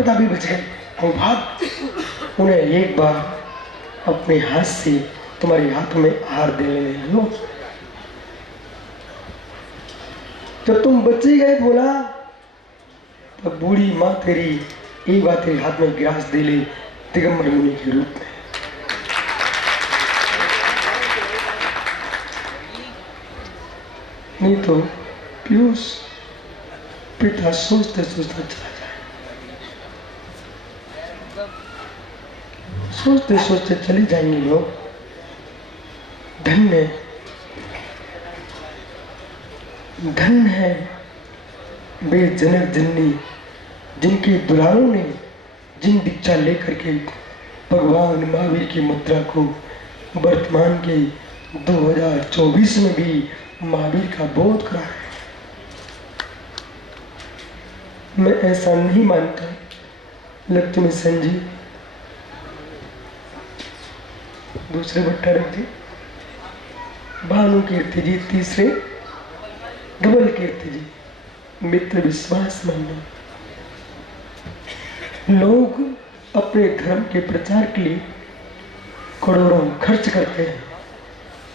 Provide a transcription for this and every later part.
प्रतापी बच गए और भाग। उन्हें एक बार अपने हाथ से तुम्हारे हाथ में हार देने लो। जब तुम बच्चे गए बोला, तब बूढ़ी माँ तेरी एक बार तेरे हाथ में गिलास दे ले दिगंबर मुनि के रूप में। नहीं तो पीयूष पिता सोचते सोचते चला जाए, सोचते सोचते चले जाएंगे लोग। धन्य धन्य है वे जनक जननी जिनके दुलारों ने जिन दीक्षा लेकर के भगवान महावीर की मुद्रा को वर्तमान के 2024 में भी महावीर का बोध करा है। मैं ऐसा नहीं मानता लक्ष्मी सेन जी, दूसरे बट्टा रख दी, भानु कीर्ति जी तीसरे, धवल कीर्ति जी मित्र विश्वास मानना। लोग अपने धर्म के प्रचार के लिए करोड़ों खर्च करते हैं,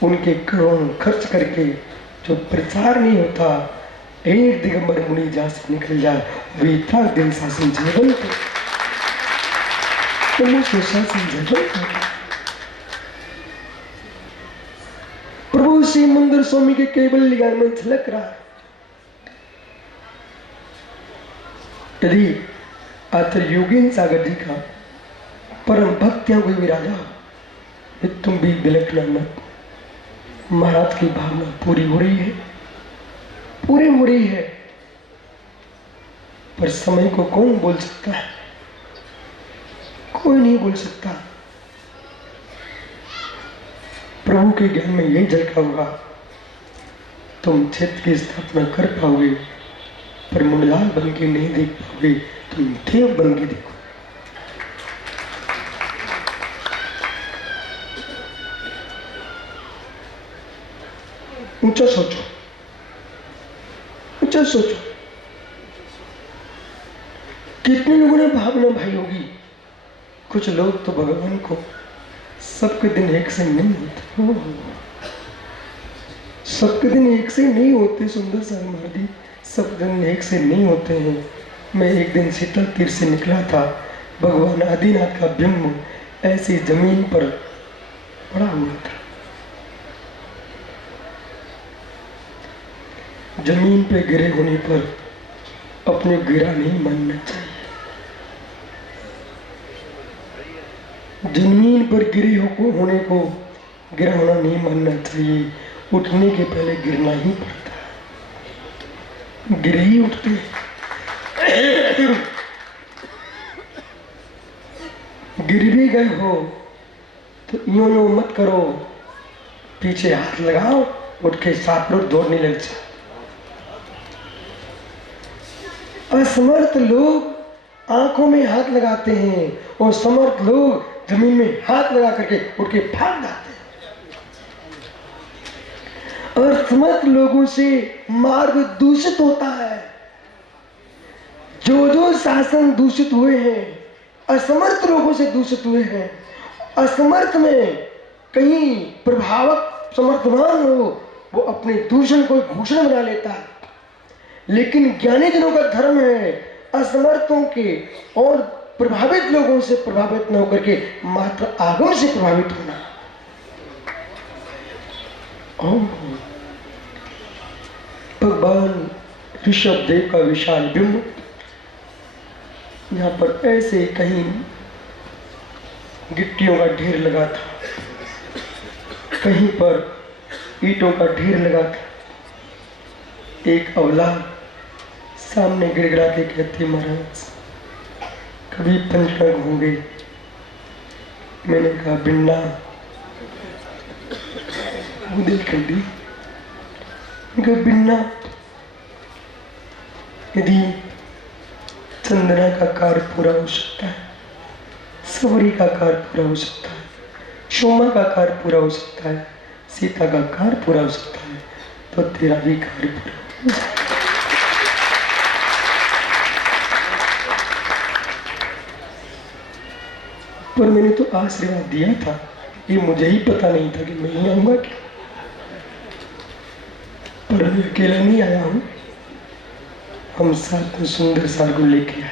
उनके करोड़ों खर्च करके जो प्रचार नहीं होता, एक दिगंबर मुनि जहां से निकल जाए वे था दिन शासन जीवन को शासन जीवन प्रभु श्री मंदिर स्वामी के केवल लिगान में झलक रहा है। यदि आचार्य योगेंद्र सागर जी का परम भक्तियां कोई भी राजा हो, तुम भी बिलखना मत। महाराज की भावना पूरी हो रही है, पूरी हो रही है, पर समय को कौन बोल सकता है? कोई नहीं बोल सकता। प्रभु के ज्ञान में यही झलका होगा, तुम क्षेत्र की स्थापना कर पाओगे पर मुंडलाल बन के नहीं देख पाओगे, तुम देव बन के देखो। ऊंचा सोचो, ऊंचा सोचो। कितने लोगों ने भावना भाई होगी। कुछ लोग तो भगवान को सबके दिन एक से नहीं होते, सबके दिन एक से नहीं होते। सुंदर साई महादी सब दिन एक से नहीं होते हैं। मैं एक दिन शीतल तीर से निकला था, भगवान आदिनाथ का बिंब ऐसी जमीन पर पड़ा हुआ था। जमीन पे गिरे होने पर अपने गिरा नहीं मानना चाहिए। जमीन पर गिरे होने को गिरा होना नहीं मानना चाहिए। उठने के पहले गिरना ही पड़ता है, गिरे ही उठते हैं। गिर भी गए हो तो यूं मत करो, पीछे हाथ लगाओ, उठ के 7 लोग दौड़ने लग जाओ। असमर्थ लोग आंखों में हाथ लगाते हैं और समर्थ लोग जमीन में हाथ लगा करके उठ के भाग जाते हैं। असमर्थ लोगों से मार्ग दूषित होता है। जो शासन दूषित हुए हैं असमर्थ लोगों से दूषित हुए हैं। असमर्थ में कहीं प्रभावक समर्थवान हो वो अपने दूषण को भूषण बना लेता है, लेकिन ज्ञानी जनों का धर्म है असमर्थों के और प्रभावित लोगों से प्रभावित न होकर के मात्र आगम से प्रभावित होना। भगवान ऋषभ देव का विशाल बिंब यहाँ पर ऐसे कहीं गिट्टियों का ढेर लगा था, कहीं पर ईंटों का ढेर लगा था। एक औलाद सामने गिड़गिड़ा के कहती, महाराज कभी पंचक होंगे? मैंने कहा बिन्ना दिल कर दी। बिन्ना यदि चंदना का कार्य पूरा हो सकता है, सवरी का कार्य पूरा हो सकता है, शोमा का कार्य पूरा हो सकता है, सीता का कार्य पूरा हो सकता है, तो तेरा भी कार्य पूरा हो। पर मैंने तो आशीर्वाद दिया था, ये मुझे ही पता नहीं था कि मैं ही आऊंगा क्या। पर मैं अकेला नहीं आया हूं, हम साथ में सुंदर सार को लेके आए।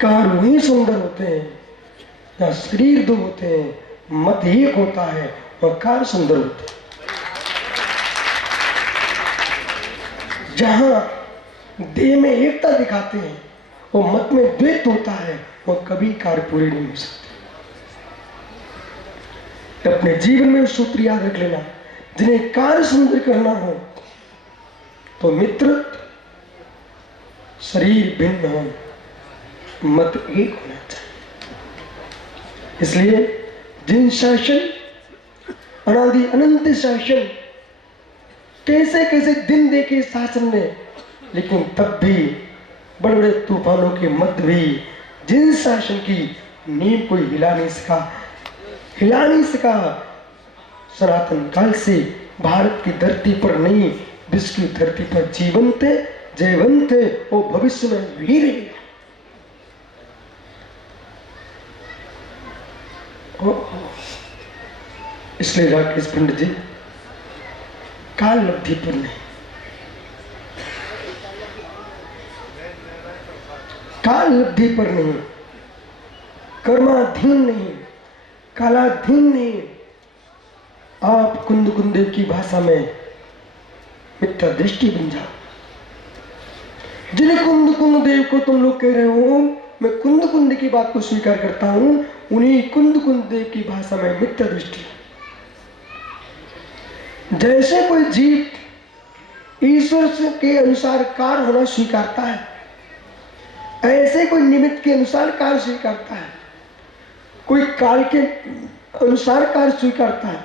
कार वही सुंदर होते हैं जहाँ शरीर दो होते हैं, मत एक होता है और कार सुंदर होती है। जहां देह में एकता दिखाते हैं और मत में द्वैत होता है, वो कभी कार पूरी नहीं हो सकती। अपने जीवन में सूत्र याद रख लेना, जिन्हें कार्य सुंदर करना हो तो मित्र शरीर भिन्न हो, मत एक होना चाहिए। इसलिए जिन शासन, अनादि अनंत शासन, कैसे कैसे दिन देखे शासन ने, लेकिन तब भी बड़े बड़े तूफानों के मध्य भी जिन शासन की नींव कोई हिला नहीं सका, सनातन काल से भारत की धरती पर नहीं, विश्व की धरती पर जीवंत जयवंत और भविष्य में भी रहेगा। इसलिए राकेश पंडित जी, काल लब्धि पर नहीं, काल लब्धि पर नहीं, कर्माधीन नहीं, कालाधीन नहीं। आप कुंद कुंदेव की भाषा में मिथ्या दृष्टि बन जाओ। जिन कुंद कुंदेव को तुम लोग कह रहे हो, मैं कुंद कुंद की बात को स्वीकार करता हूं, उन्हीं कुंद कुंदेव की भाषा में मिथ्या दृष्टि। जैसे कोई जीव ईश्वर के अनुसार कार्य होना स्वीकारता है, ऐसे कोई निमित्त के अनुसार कार्य स्वीकारता है, कोई काल के अनुसार कार्य स्वीकारता है,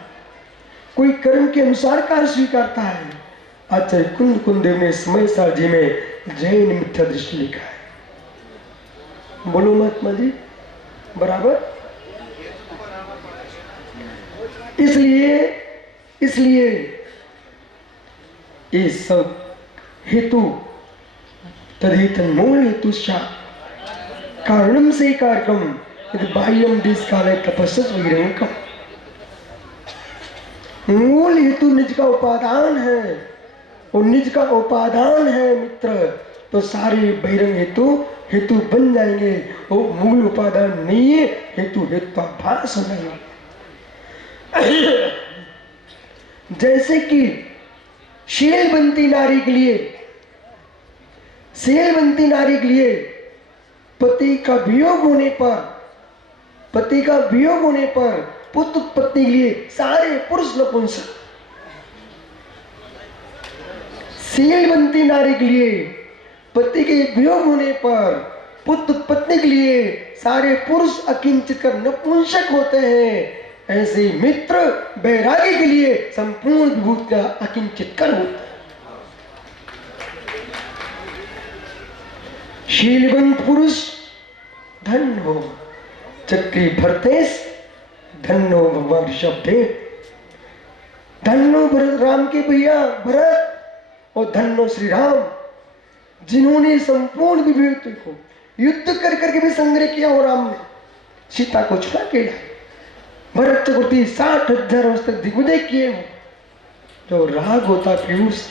कोई कर्म के अनुसार कार्य स्वीकारता है। आचार्य कुंद कुंदेव ने समय सारजी में जैन मिथ्या दृष्टि लिखा है। बोलो महात्मा जी, बराबर। इसलिए ये सब हेतु तदेतन मूल हेतु कारणम से कार्यक्रम बाह्यम देश काले तपस्या विरंकम। मूल हेतु निज का उपादान है, और निज का उपादान है मित्र, तो सारे बहिरंग हेतु बन जाएंगे। वो मूल उपादान नहीं है, हेतु हेत्वाभास हो जाएंगे। जैसे कि शीलवंती नारी के लिए पति का वियोग होने पर पुत्र उत्पत्ति के लिए सारे पुरुष नपुंसक, शीलवंती नारी के लिए पति के वियोग होने पर पुत्र उत्पत्ति के लिए सारे पुरुष अकिंचित कर नपुंसक होते हैं। ऐसे मित्र वैरागी के लिए संपूर्ण विभूत का अकिंचित कर होता है। शीलवंत पुरुष धन हो, चक्री भरतेश धन्नो भगवान ऋषभदेव, धन्नो राम के भैया भरत और धन्नो श्री राम, जिन्होंने संपूर्ण विभूति को युद्ध कर करके भी संग्रह किया। और राम ने सीता को छुड़ा के लाए। भरत चक्रवर्ती 60,000 वर्ष तक दिग्विजय किए हो। जो राग होता पीयूष,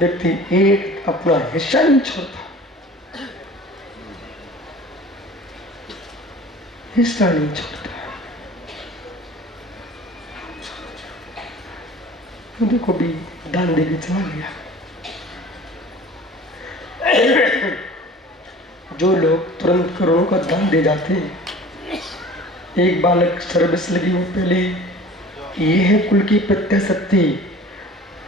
व्यक्ति एक अपना हिस्सा नहीं छोड़ता, हिस्सा नहीं छोड़ता। मुझे को भी दान दे के चला गया। जो लोग तुरंत करोड़ों का दान दे जाते हैं, एक बालक सर्विस लगी हुई पहले, ये है कुल की प्रत्याशक्ति।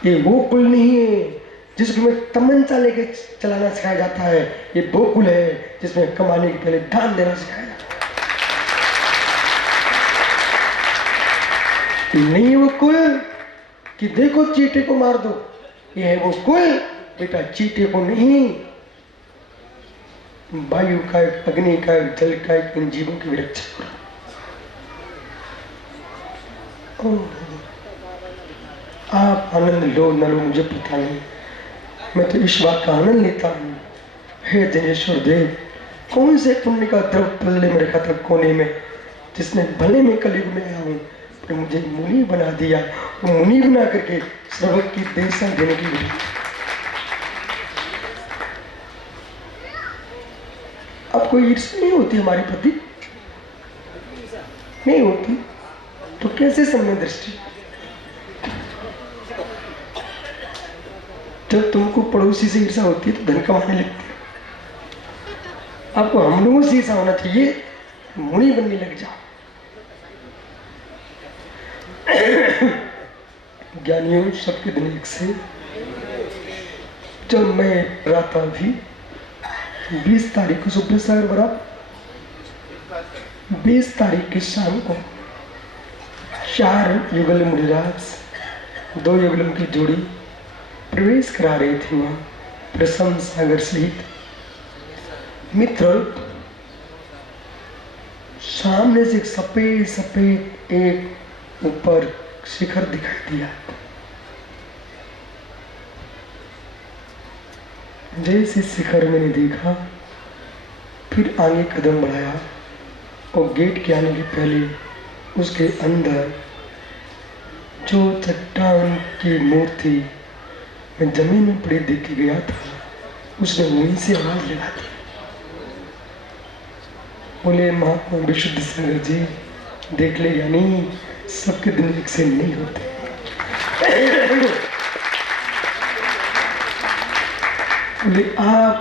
ये वो कुल नहीं है जिसमें तमंचा लेके चलाना सिखाया जाता है, ये वो कुल है जिसमें कमाने के पहले दान देना सिखाया जाता है। नहीं वो कुल कि देखो चींटे को मार दो, ये है वो कुल बेटा चींटे को नहीं, वायु का, अग्नि का, जल का, इन जीवों की रक्षा करो। आप आनंद लो न लो मुझे पता नहीं, मैं तो इस बात का आनंद लेता हूँ। हे जनेश्वर देव, कौन से पुण्य का द्रव पल्ले में रखा था कोने में, जिसने भले में कलयुग में आया हूँ पर मुझे मुनि बना दिया। वो मुनि बना करके श्रवक की देशा देने की लिए। अब कोई ईर्ष्या नहीं होती हमारे प्रति? नहीं होती तो कैसे सम्य दृष्टि? जब तुमको पड़ोसी से ईर्ष्या होती है तो धन कमाने लगती है। आपको हम लोगों से ईर्ष्या होना चाहिए, मुनि बनने लग जाओ। ज्ञानियों सबके दिन एक से। जब मैं राता भी 20 तारीख को सुबह सागर बराबर 20 तारीख की शाम को 4 युगल मुनिराज 2 युगलों की जोड़ी प्रवेश करा रही थी वहां प्रसन्न सागर सहित। मित्र, सामने से एक सफेद सफेद एक ऊपर शिखर दिखाई दिया। जैसे शिखर मैंने देखा, फिर आगे कदम बढ़ाया और गेट के आने के पहले उसके अंदर जो चट्टान की मूर्ति मैं जमीन में पड़ी देख के गया था, उसने वहीं से आवाज लगा दी। बोले महात्मा विशुद्ध सागर जी, देख ले यानी सबके दिन एक से नहीं होते। बोले आप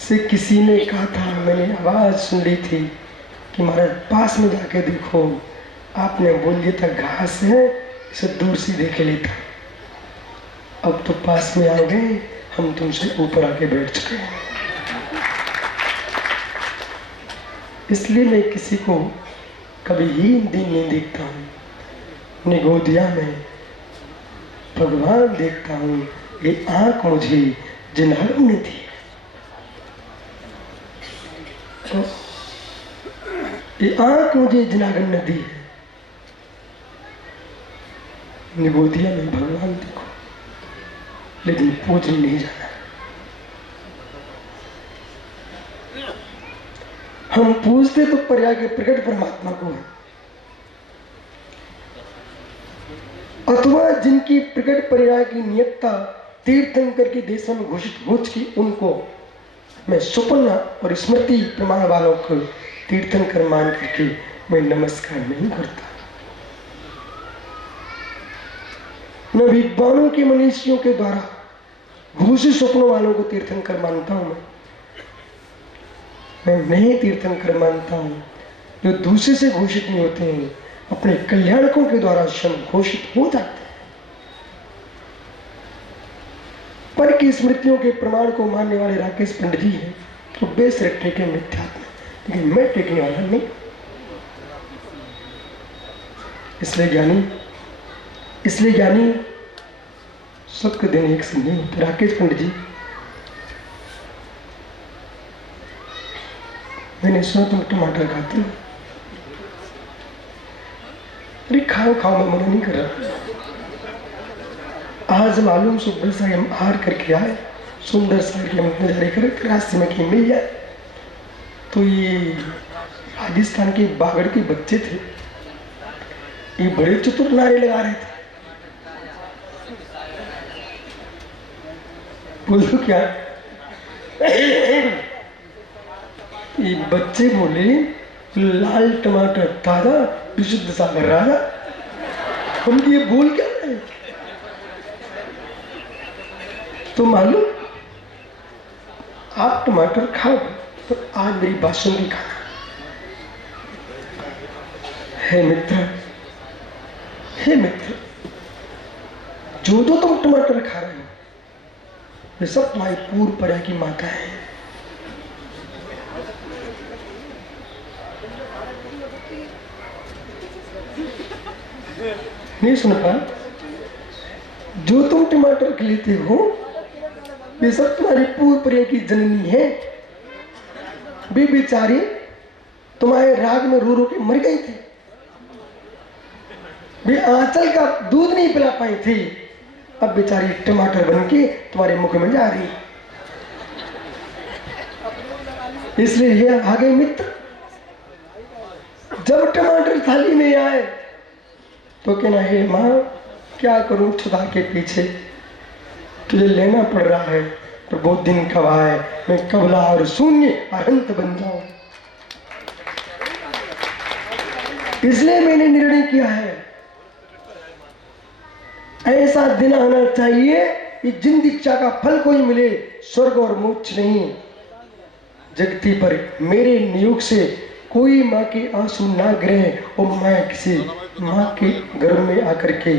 से किसी ने कहा था, मैंने आवाज सुन ली थी कि महाराज पास में जाके देखो। आपने बोल दिया था घास है, इसे दूर से देख लेता। अब तो पास में आ गए, हम तुमसे ऊपर आके बैठ चुके हैं। इसलिए मैं किसी को कभी हीन दिन नहीं देखता हूँ। अपनी गोदिया में भगवान देखता हूँ। ये आंख मुझे जिन्हारों ने दी, तो ये आंख मुझे जिनागन ने दी है। गोदिया में भगवान देखो, लेकिन पूजने नहीं जाना। हम पूजते तो पर्याय के प्रकट परमात्मा को है, अथवा जिनकी प्रकट पर्याय की नियतता तीर्थंकर के देशों में घोषित हो चुकी, उनको मैं सुपन्ना और स्मृति प्रमाण वालों को तीर्थंकर मान करके मैं नमस्कार नहीं करता। न विद्वानों के मनीषियों के द्वारा घोषित स्वप्नों वालों को तीर्थंकर मानता हूं। मैं नहीं तीर्थंकर मानता हूं जो दूसरे से घोषित नहीं होते हैं, अपने कल्याणकों के द्वारा स्वयं घोषित हो जाते हैं। पर की स्मृतियों के प्रमाण को मानने वाले राकेश पंडित जी हैं, तो बेशक टेके मिथ्यात्म, लेकिन मैं टेकने वाला नहीं। इसलिए ज्ञानी सबके दिन एक से नहीं होते। राकेश पंडित जी, मैंने सुना तुम टमाटर खाते हो। अरे खाओ खाओ, मैं मना नहीं कर रहा। आज मालूम सुबह से हम आहार करके आए, सुंदर सा नजारे कर रास्ते में कहीं मिल जाए, तो ये राजस्थान के बागड़ के बच्चे थे, ये बड़े चतुर नारे लगा रहे थे। बोलो क्या? ये बच्चे बोले लाल टमाटर ताजा, विशुद्ध सागर राजा। हम ये बोल क्या रहे? तो मालूम आप टमाटर खाओ, तो आज मेरी बात सुन के खाना है। मित्र, जो तुम टमाटर खा रहे हो, ये सब तुम्हारी पूर्व पर्या की माता है। नहीं सुन पा? जो तुम टमाटर खिलाते हो, ये सब तुम्हारी पूर्व पर्या की जननी है। वे बेचारी तुम्हारे राग में रो रो के मर गई थी। वे आंचल का दूध नहीं पिला पाई थी, अब बेचारी टमाटर बन के तुम्हारे मुख में जा रही। इसलिए ये आगे मित्र जब टमाटर थाली में आए तो कहना, हे माँ क्या करूं खुदा के पीछे, तुझे लेना पड़ रहा है, पर बहुत दिन कब आए, मैं कबला और शून्य अनंत बन जाऊं। इसलिए मैंने निर्णय किया है, ऐसा दिन आना चाहिए कि जिन दीक्षा का फल कोई मिले, स्वर्ग और मोक्ष नहीं, जगती पर मेरे नियोग से कोई माँ के आंसू ना गिरे और मैं किसी माँ के गर्भ में आकर के,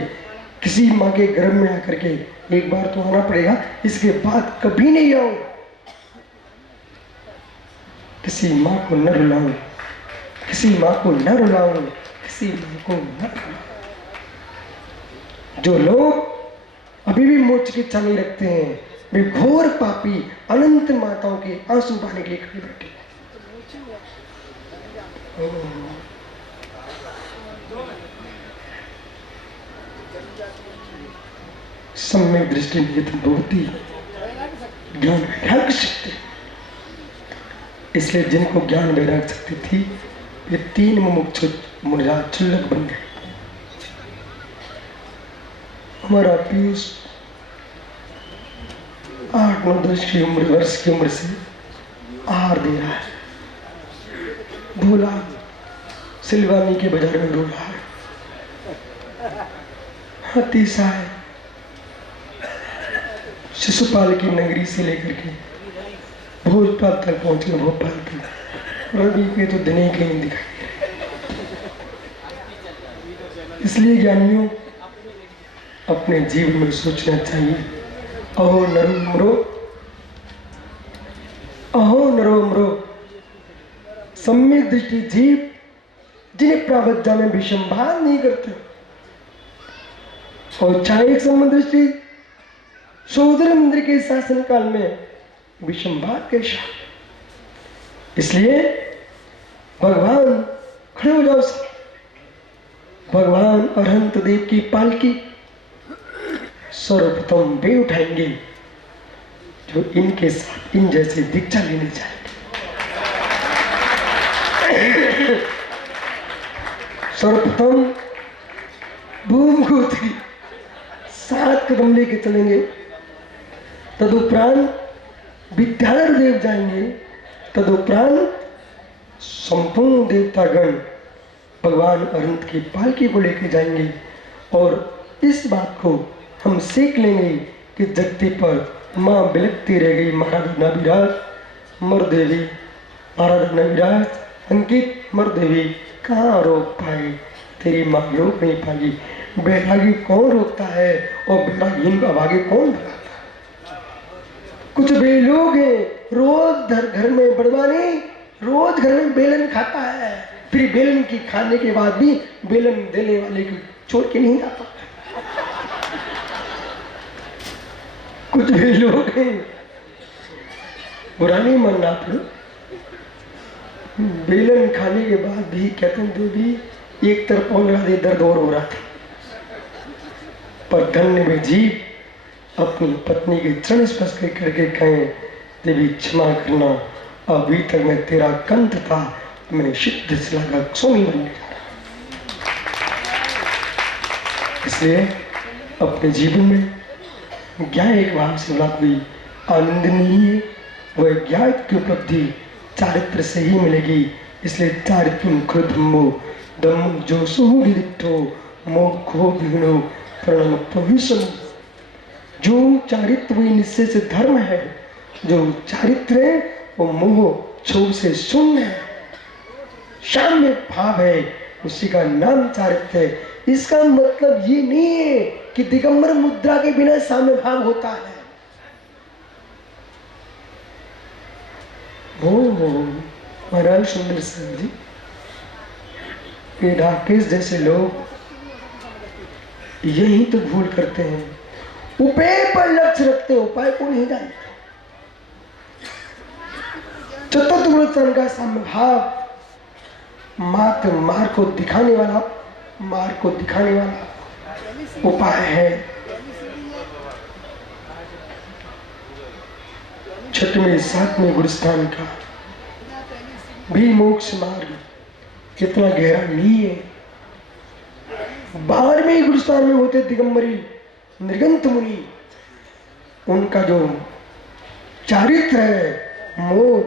किसी माँ के गर्भ में आकर के, एक बार तो आना पड़ेगा, इसके बाद कभी नहीं आऊं, किसी माँ को न रुलाऊं, किसी माँ को न रुलाऊं, किसी माँ को न रुलाऊं। जो लोग अभी भी मोक्ष की इच्छा नहीं रखते हैं, वे घोर पापी अनंत माताओं के आंसू बहाने के लिए खड़े बैठे हैं। सम्यक दृष्टि निहित बहुत ही ज्ञान वैराग शक्ति, इसलिए जिनको ज्ञान वैराग शक्ति थी ये तीन मुमुक्षु मुनिराज चुल्लक बन गए। हमारा पीयूष 8-9-10 की उम्र, वर्ष की उम्र से आहार दे रहा है, भोला सिलवानी के बाजार में रो रहा है, हाथी साहब शिशुपाल की नगरी से लेकर के भोजपाल तक पहुंचे, भोपाल तक रवि के तो दिन ही कहीं दिखाई दे। इसलिए ज्ञानियों अपने जीवन में सोचना चाहिए, अहो नरो मरो, अहो नरो मरो, सम्यक दृष्टि जीव जिन्हें प्रावध्या में विषमभाव नहीं करते, और चाहे संबंध दृष्टि सोदर इंद्र के शासन काल में विषमभाव कैसा। इसलिए भगवान खड़े हो जाओ, भगवान अरहंत देव की पालकी सर्वप्रथम वे उठाएंगे जो इनके साथ इन जैसे दीक्षा लेने जाएंगे। सर्वप्रथम भूमगोत्री 7 कदम लेके चलेंगे, तदुपरांत विद्याधर देव जाएंगे, तदुपरांत संपूर्ण देवतागण भगवान अनंत की पालकी को लेके जाएंगे। और इस बात को हम सीख लेंगे कि जगती पर माँ बिलकती रह गई, महाराज विराज मर देवी, महाराज विराज अंकित मर देवी, कहाँ रोक पाए, तेरी माँ रोक नहीं पाएगी। बैरागी कौन रोकता है और बैरागीन को अभागे कौन भगाता है। कुछ बेलोग हैं, रोज घर में बड़वानी, रोज घर में बेलन खाता है, फिर बेलन की खाने के बाद भी बेलन देने वाले को छोड़ के नहीं जाता। कुछ भी लोग हैं, बुरा नहीं मानना, बेलन खाने के बाद भी कहते हैं देवी एक तरफ और लगा दे, दर्द और हो रहा था। पर धन्य में जीव अपनी पत्नी के चरण स्पर्श करके कहें, देवी क्षमा करना, अभी तक मैं तेरा कंठ था, मैंने सिद्ध शिला का स्वामी बनने जा रहा। इसलिए अपने जीवन में ज्ञान एक भाव से कोई आनंद नहीं है, वह ज्ञान की उपलब्धि चारित्र से ही मिलेगी। इसलिए चारित्र धम्मो दम जो सुहृदितो मोक्षो विघ्नो प्रणम प्रविशम। जो चारित्र वही निश्चय से धर्म है, जो चारित्र है वो मोह क्षोभ से शून्य है, साम्य भाव है, उसी का नाम चारित्र है। इसका मतलब ये नहीं है कि दिगंबर मुद्रा के बिना साम्य भाव होता है। महाराज सुंदर सिंह जी, ये राकेश जैसे लोग यही तो भूल करते हैं, उपाय पर लक्ष्य रखते, उपाय को नहीं जानते। चतुर्थ गुण का साम्य भाव मात्र मार्ग को दिखाने वाला, मार्ग को दिखाने वाला उपाय है। छठवें 7वें गुरुस्थान का भी मोक्ष मार्ग इतना गहरा नहीं है। 12वें गुरुस्थान में होते दिगंबरी निर्गंत मुनि, उनका जो चारित्र है मोह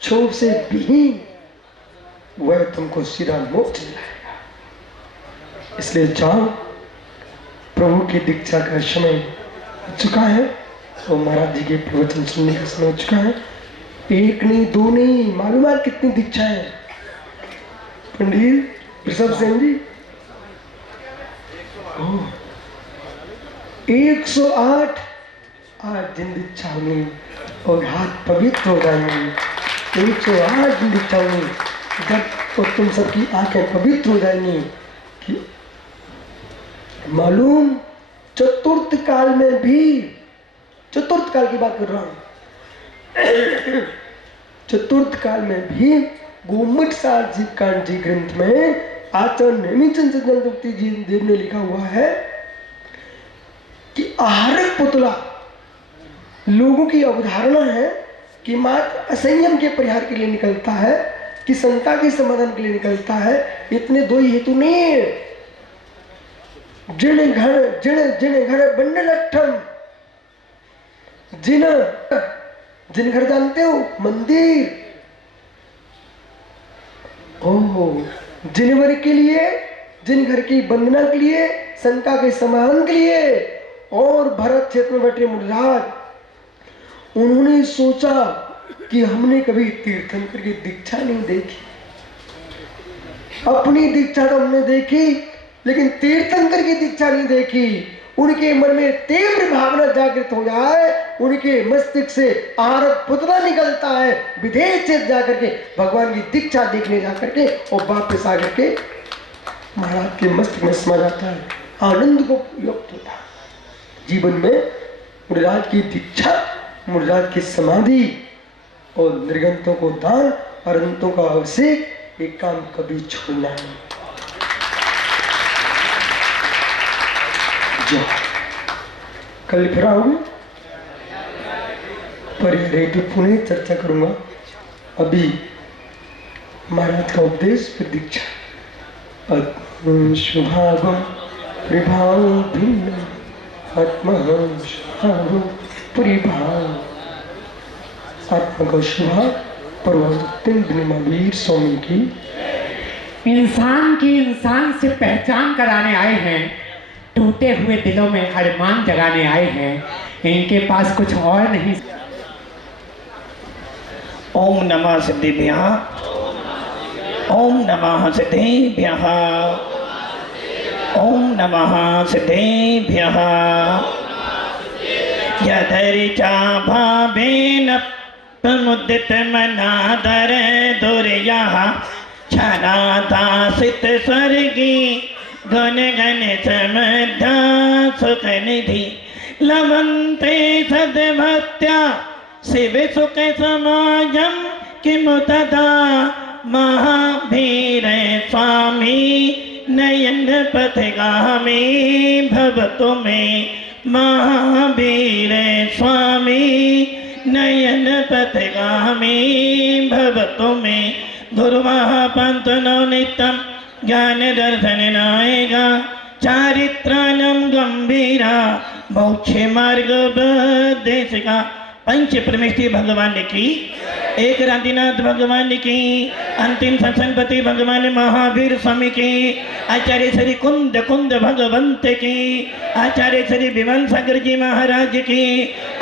क्षोभ से विहीन, वह तुमको सीधा मोक्ष दिलाएगा। इसलिए जाओ, प्रभु की दीक्षा का समय हो चुका है और महाराज जी के प्रवचन सुनने का समय हो चुका है। एक नहीं, दो नहीं, मालूम है कितनी दीक्षा है पंडित ऋषभ सिंह जी? 108 आज दिन दीक्षा होंगी और हाथ पवित्र हो जाएंगे। 108 दिन दीक्षा होंगी, जब तो तुम सबकी आंखें पवित्र हो जाएंगी कि मालूम चतुर्थ काल में भी, चतुर्थ काल की बात कर रहा हूं, चतुर्थ काल में भी गोमठ सार जी कांड जी ग्रंथ में आचार्य नेमिचंद चंद्रगुप्ती जी देव ने लिखा हुआ है कि आहारक पुतला लोगों की अवधारणा है कि मात्र असंयम के परिहार के लिए निकलता है, कि शंका के समाधान के लिए निकलता है। इतने दो ही हेतु नहीं है। जिन घर बंडल अट्ठम, जिन घर जानते हो, मंदिर। ओह, जिन घर के लिए, जिन घर की वंदना के लिए, शंका के समाधान के लिए। और भरत क्षेत्र में बैठे मुनिराज, उन्होंने सोचा कि हमने कभी तीर्थंकर की दीक्षा नहीं देखी, अपनी दीक्षा तो हमने देखी लेकिन तीर्थंकर की दीक्षा नहीं देखी। उनके मन में तीव्र भावना जागृत हो जाए, उनके मस्तिष्क से आहारक पुतला निकलता है, विदेश से जाकर के भगवान की दीक्षा देखने जाकर के और वापस आकर के महाराज के मस्तिष्क में समा जाता है, आनंद को युक्त होता है। जीवन में मुनिराज की दीक्षा, मुनिराज की समाधि और निर्गंतों को दान और अंतों का अभिषेक, एक काम कभी छोड़ना नहीं। कल फिर आओगे पर रेडियो पुणे चर्चा करूंगा। अभी महाराज का उपदेश फिर दीक्षा। शुभागम प्रभाव भिन्न आत्महंस परिभाव आत्मा का शुभा परवान महावीर स्वामी की। इंसान की इंसान से पहचान कराने आए हैं, टूटे हुए दिलों में अरमान जगाने आए हैं, इनके पास कुछ और नहीं। ओम नमः सिद्धिभ्यः, ओम नमः सिद्धिभ्यः, ओम नमः सिद्धिभ्यः। यदर्चा भावेन प्रमुदित मनादर दुर्यः क्षणादासित स्वर्गी गण गण समध्या सुख निधि लभन्ते सद्भक्त्या शिव सुख समाजम किमु तथा महावीर स्वामी नयन पथगामी भवतु मे महावीर स्वामी नयन पथगामी भवतु मे। गुरुमहापंतनो नित्यं ज्ञान दर्शन नायका चारित्राणं गंभीरा मोक्ष मार्ग उपदेशका। पंच परमेश्वरी भगवान की, एक राधिनाथ भगवान की, अंतिम सत्संगपति भगवान महावीर स्वामी की, आचार्य श्री कुंद कुंद भगवंत की, आचार्य श्री विमल सागर जी महाराज की,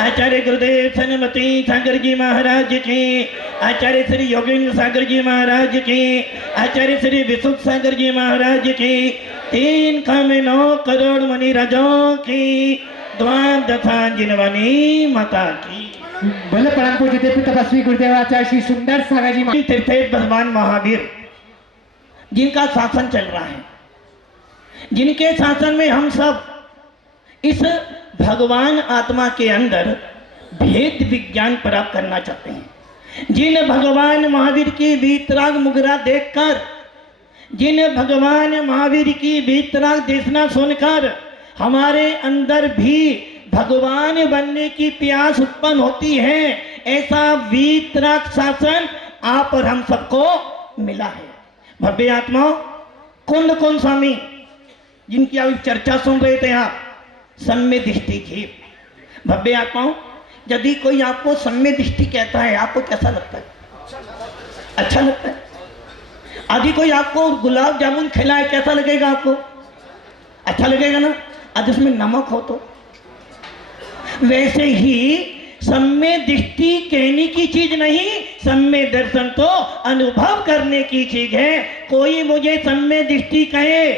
आचार्य गुरुदेव सनमती सागर जी महाराज की, आचार्य श्री योगेंद्र सागर जी महाराज की, आचार्य श्री विशुद्ध सागर जी महाराज की, 3 करोड़ 9 करोड़ मुनि राजों की, द्वादशा जिनवानी माता की। बोले परम पूज्य देव तपस्वी गुरुदेव आचार्य श्री सुंदर सागर जी तीर्थ भगवान महावीर, जिनका शासन चल रहा है, जिनके शासन में हम सब इस भगवान आत्मा के अंदर भेद विज्ञान प्राप्त करना चाहते हैं। जिन भगवान महावीर की वीतराग मुगरा देखकर, जिन भगवान महावीर की वीतराग देशना सुनकर हमारे अंदर भी भगवान बनने की प्यास उत्पन्न होती है, ऐसा वीतराग शासन आप और हम सबको मिला है। भव्य आत्माओं, कुंद कौन स्वामी जिनकी आप चर्चा सुन रहे थे आप, सम्य दृष्टि जीव। भव्य आत्माओं, यदि कोई आपको सम्य दृष्टि कहता है, आपको कैसा लगता है? अच्छा लगता है। यदि कोई आपको गुलाब जामुन खिलाए, कैसा लगेगा आपको? अच्छा लगेगा ना? यदि उसमें नमक हो तो। वैसे ही सम्य दृष्टि कहने की चीज नहीं, सम्य दर्शन तो अनुभव करने की चीज है। कोई मुझे सम्य दृष्टि कहे,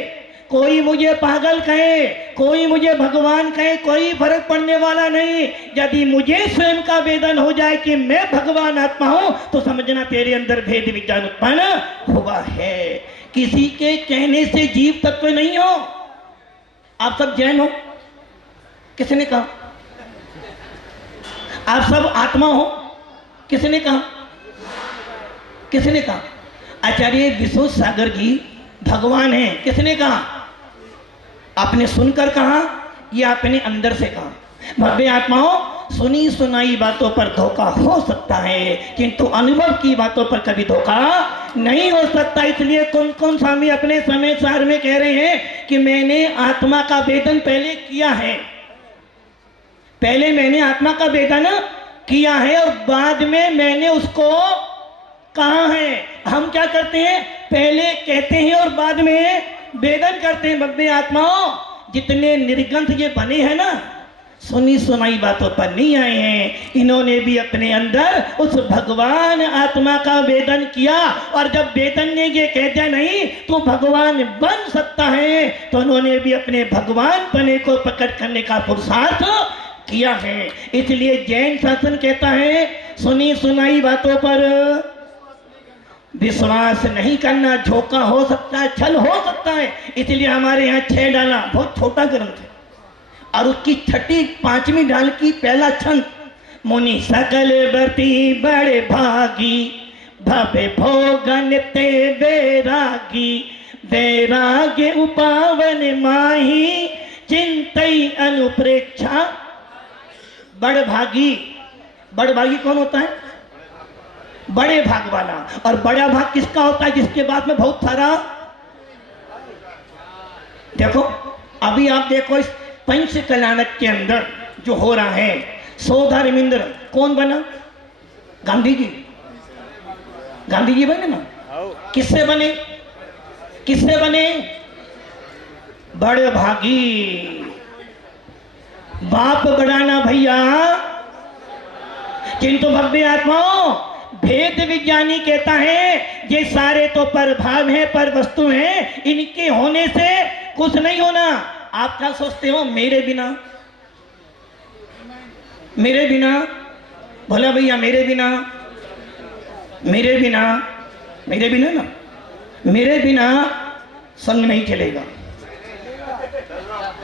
कोई मुझे पागल कहे, कोई मुझे भगवान कहे, कोई फर्क पड़ने वाला नहीं। यदि मुझे स्वयं का वेदन हो जाए कि मैं भगवान आत्मा हूं, तो समझना तेरे अंदर भेद विज्ञान उत्पन्न हुआ है। किसी के कहने से जीव तत्व नहीं हो। आप सब जैन हो, किसने कहा? आप सब आत्मा हो, किसने कहा? किसने कहा? आचार्य विश्व सागर जी भगवान हैं, किसने कहा? आपने सुनकर कहा या आपने अंदर से कहा? भव्य आत्माओं, सुनी सुनाई बातों पर धोखा हो सकता है, किंतु अनुभव की बातों पर कभी धोखा नहीं हो सकता। इसलिए कौन कौन स्वामी अपने समय सार में कह रहे हैं कि मैंने आत्मा का वेदन पहले किया है, पहले मैंने आत्मा का वेदन किया है और बाद में मैंने उसको कहा है। हम क्या करते हैं? पहले कहते हैं और बाद में वेदन करते हैं। भव्य आत्माओं, जितने निर्ग्रंथ ये बने हैं ना, सुनी सुनाई बातों पर नहीं आए हैं। इन्होंने भी अपने अंदर उस भगवान आत्मा का वेदन किया, और जब वेदन ने ये कह दिया नहीं तो भगवान बन सकता है, तो उन्होंने भी अपने भगवान बने को प्रकट करने का पुरुषार्थ किया है। इसलिए जैन शासन कहता है सुनी सुनाई बातों पर विश्वास नहीं करना, झोंका हो सकता है, छल हो सकता है। इसलिए हमारे यहाँ 6 डाला बहुत छोटा ग्रंथ है, और उसकी 6ठी 5वीं डाल की पहला छंद, मुनि सकल बरती बड़े भागी, भवे भोगन ते वैरागी, वैराग्य उपावन माही, चिंतई अनुप्रेक्षा। बड़ भागी, बड़ भागी कौन होता है? बड़े भाग वाला। और बड़ा भाग किसका होता है? जिसके बाद में बहुत सारा। देखो अभी आप देखो इस पंच कल्याणक के अंदर जो हो रहा है, सौधर्मेंद्र कौन बना? गांधी जी। गांधी जी बने ना? किससे बने? किससे बने? बड़े भागी। बाप बढ़ाना भैया, किंतु भव्य आत्माओं, भेद विज्ञानी कहता है ये सारे तो पर भाव है, पर वस्तु है, इनके होने से कुछ नहीं होना। आप क्या सोचते हो? मेरे बिना, मेरे बिना, भोला भैया मेरे बिना, मेरे बिना, मेरे बिना ना, मेरे बिना संग नहीं चलेगा।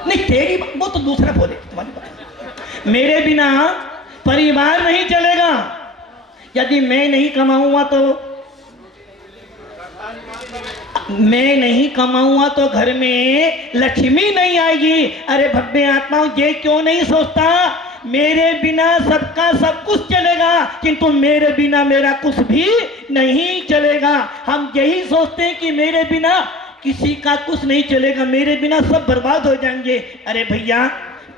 नहीं तेरी वो तो दूसरा बोले, तुम्हारी बात। मेरे बिना परिवार नहीं चलेगा। यदि मैं नहीं कमाऊंगा तो, मैं नहीं कमाऊंगा तो घर में लक्ष्मी नहीं आएगी। अरे भव्य आत्माओं, ये क्यों नहीं सोचता? मेरे बिना सबका सब कुछ चलेगा, किंतु मेरे बिना मेरा कुछ भी नहीं चलेगा। हम यही सोचते हैं कि मेरे बिना किसी का कुछ नहीं चलेगा, मेरे बिना सब बर्बाद हो जाएंगे। अरे भैया,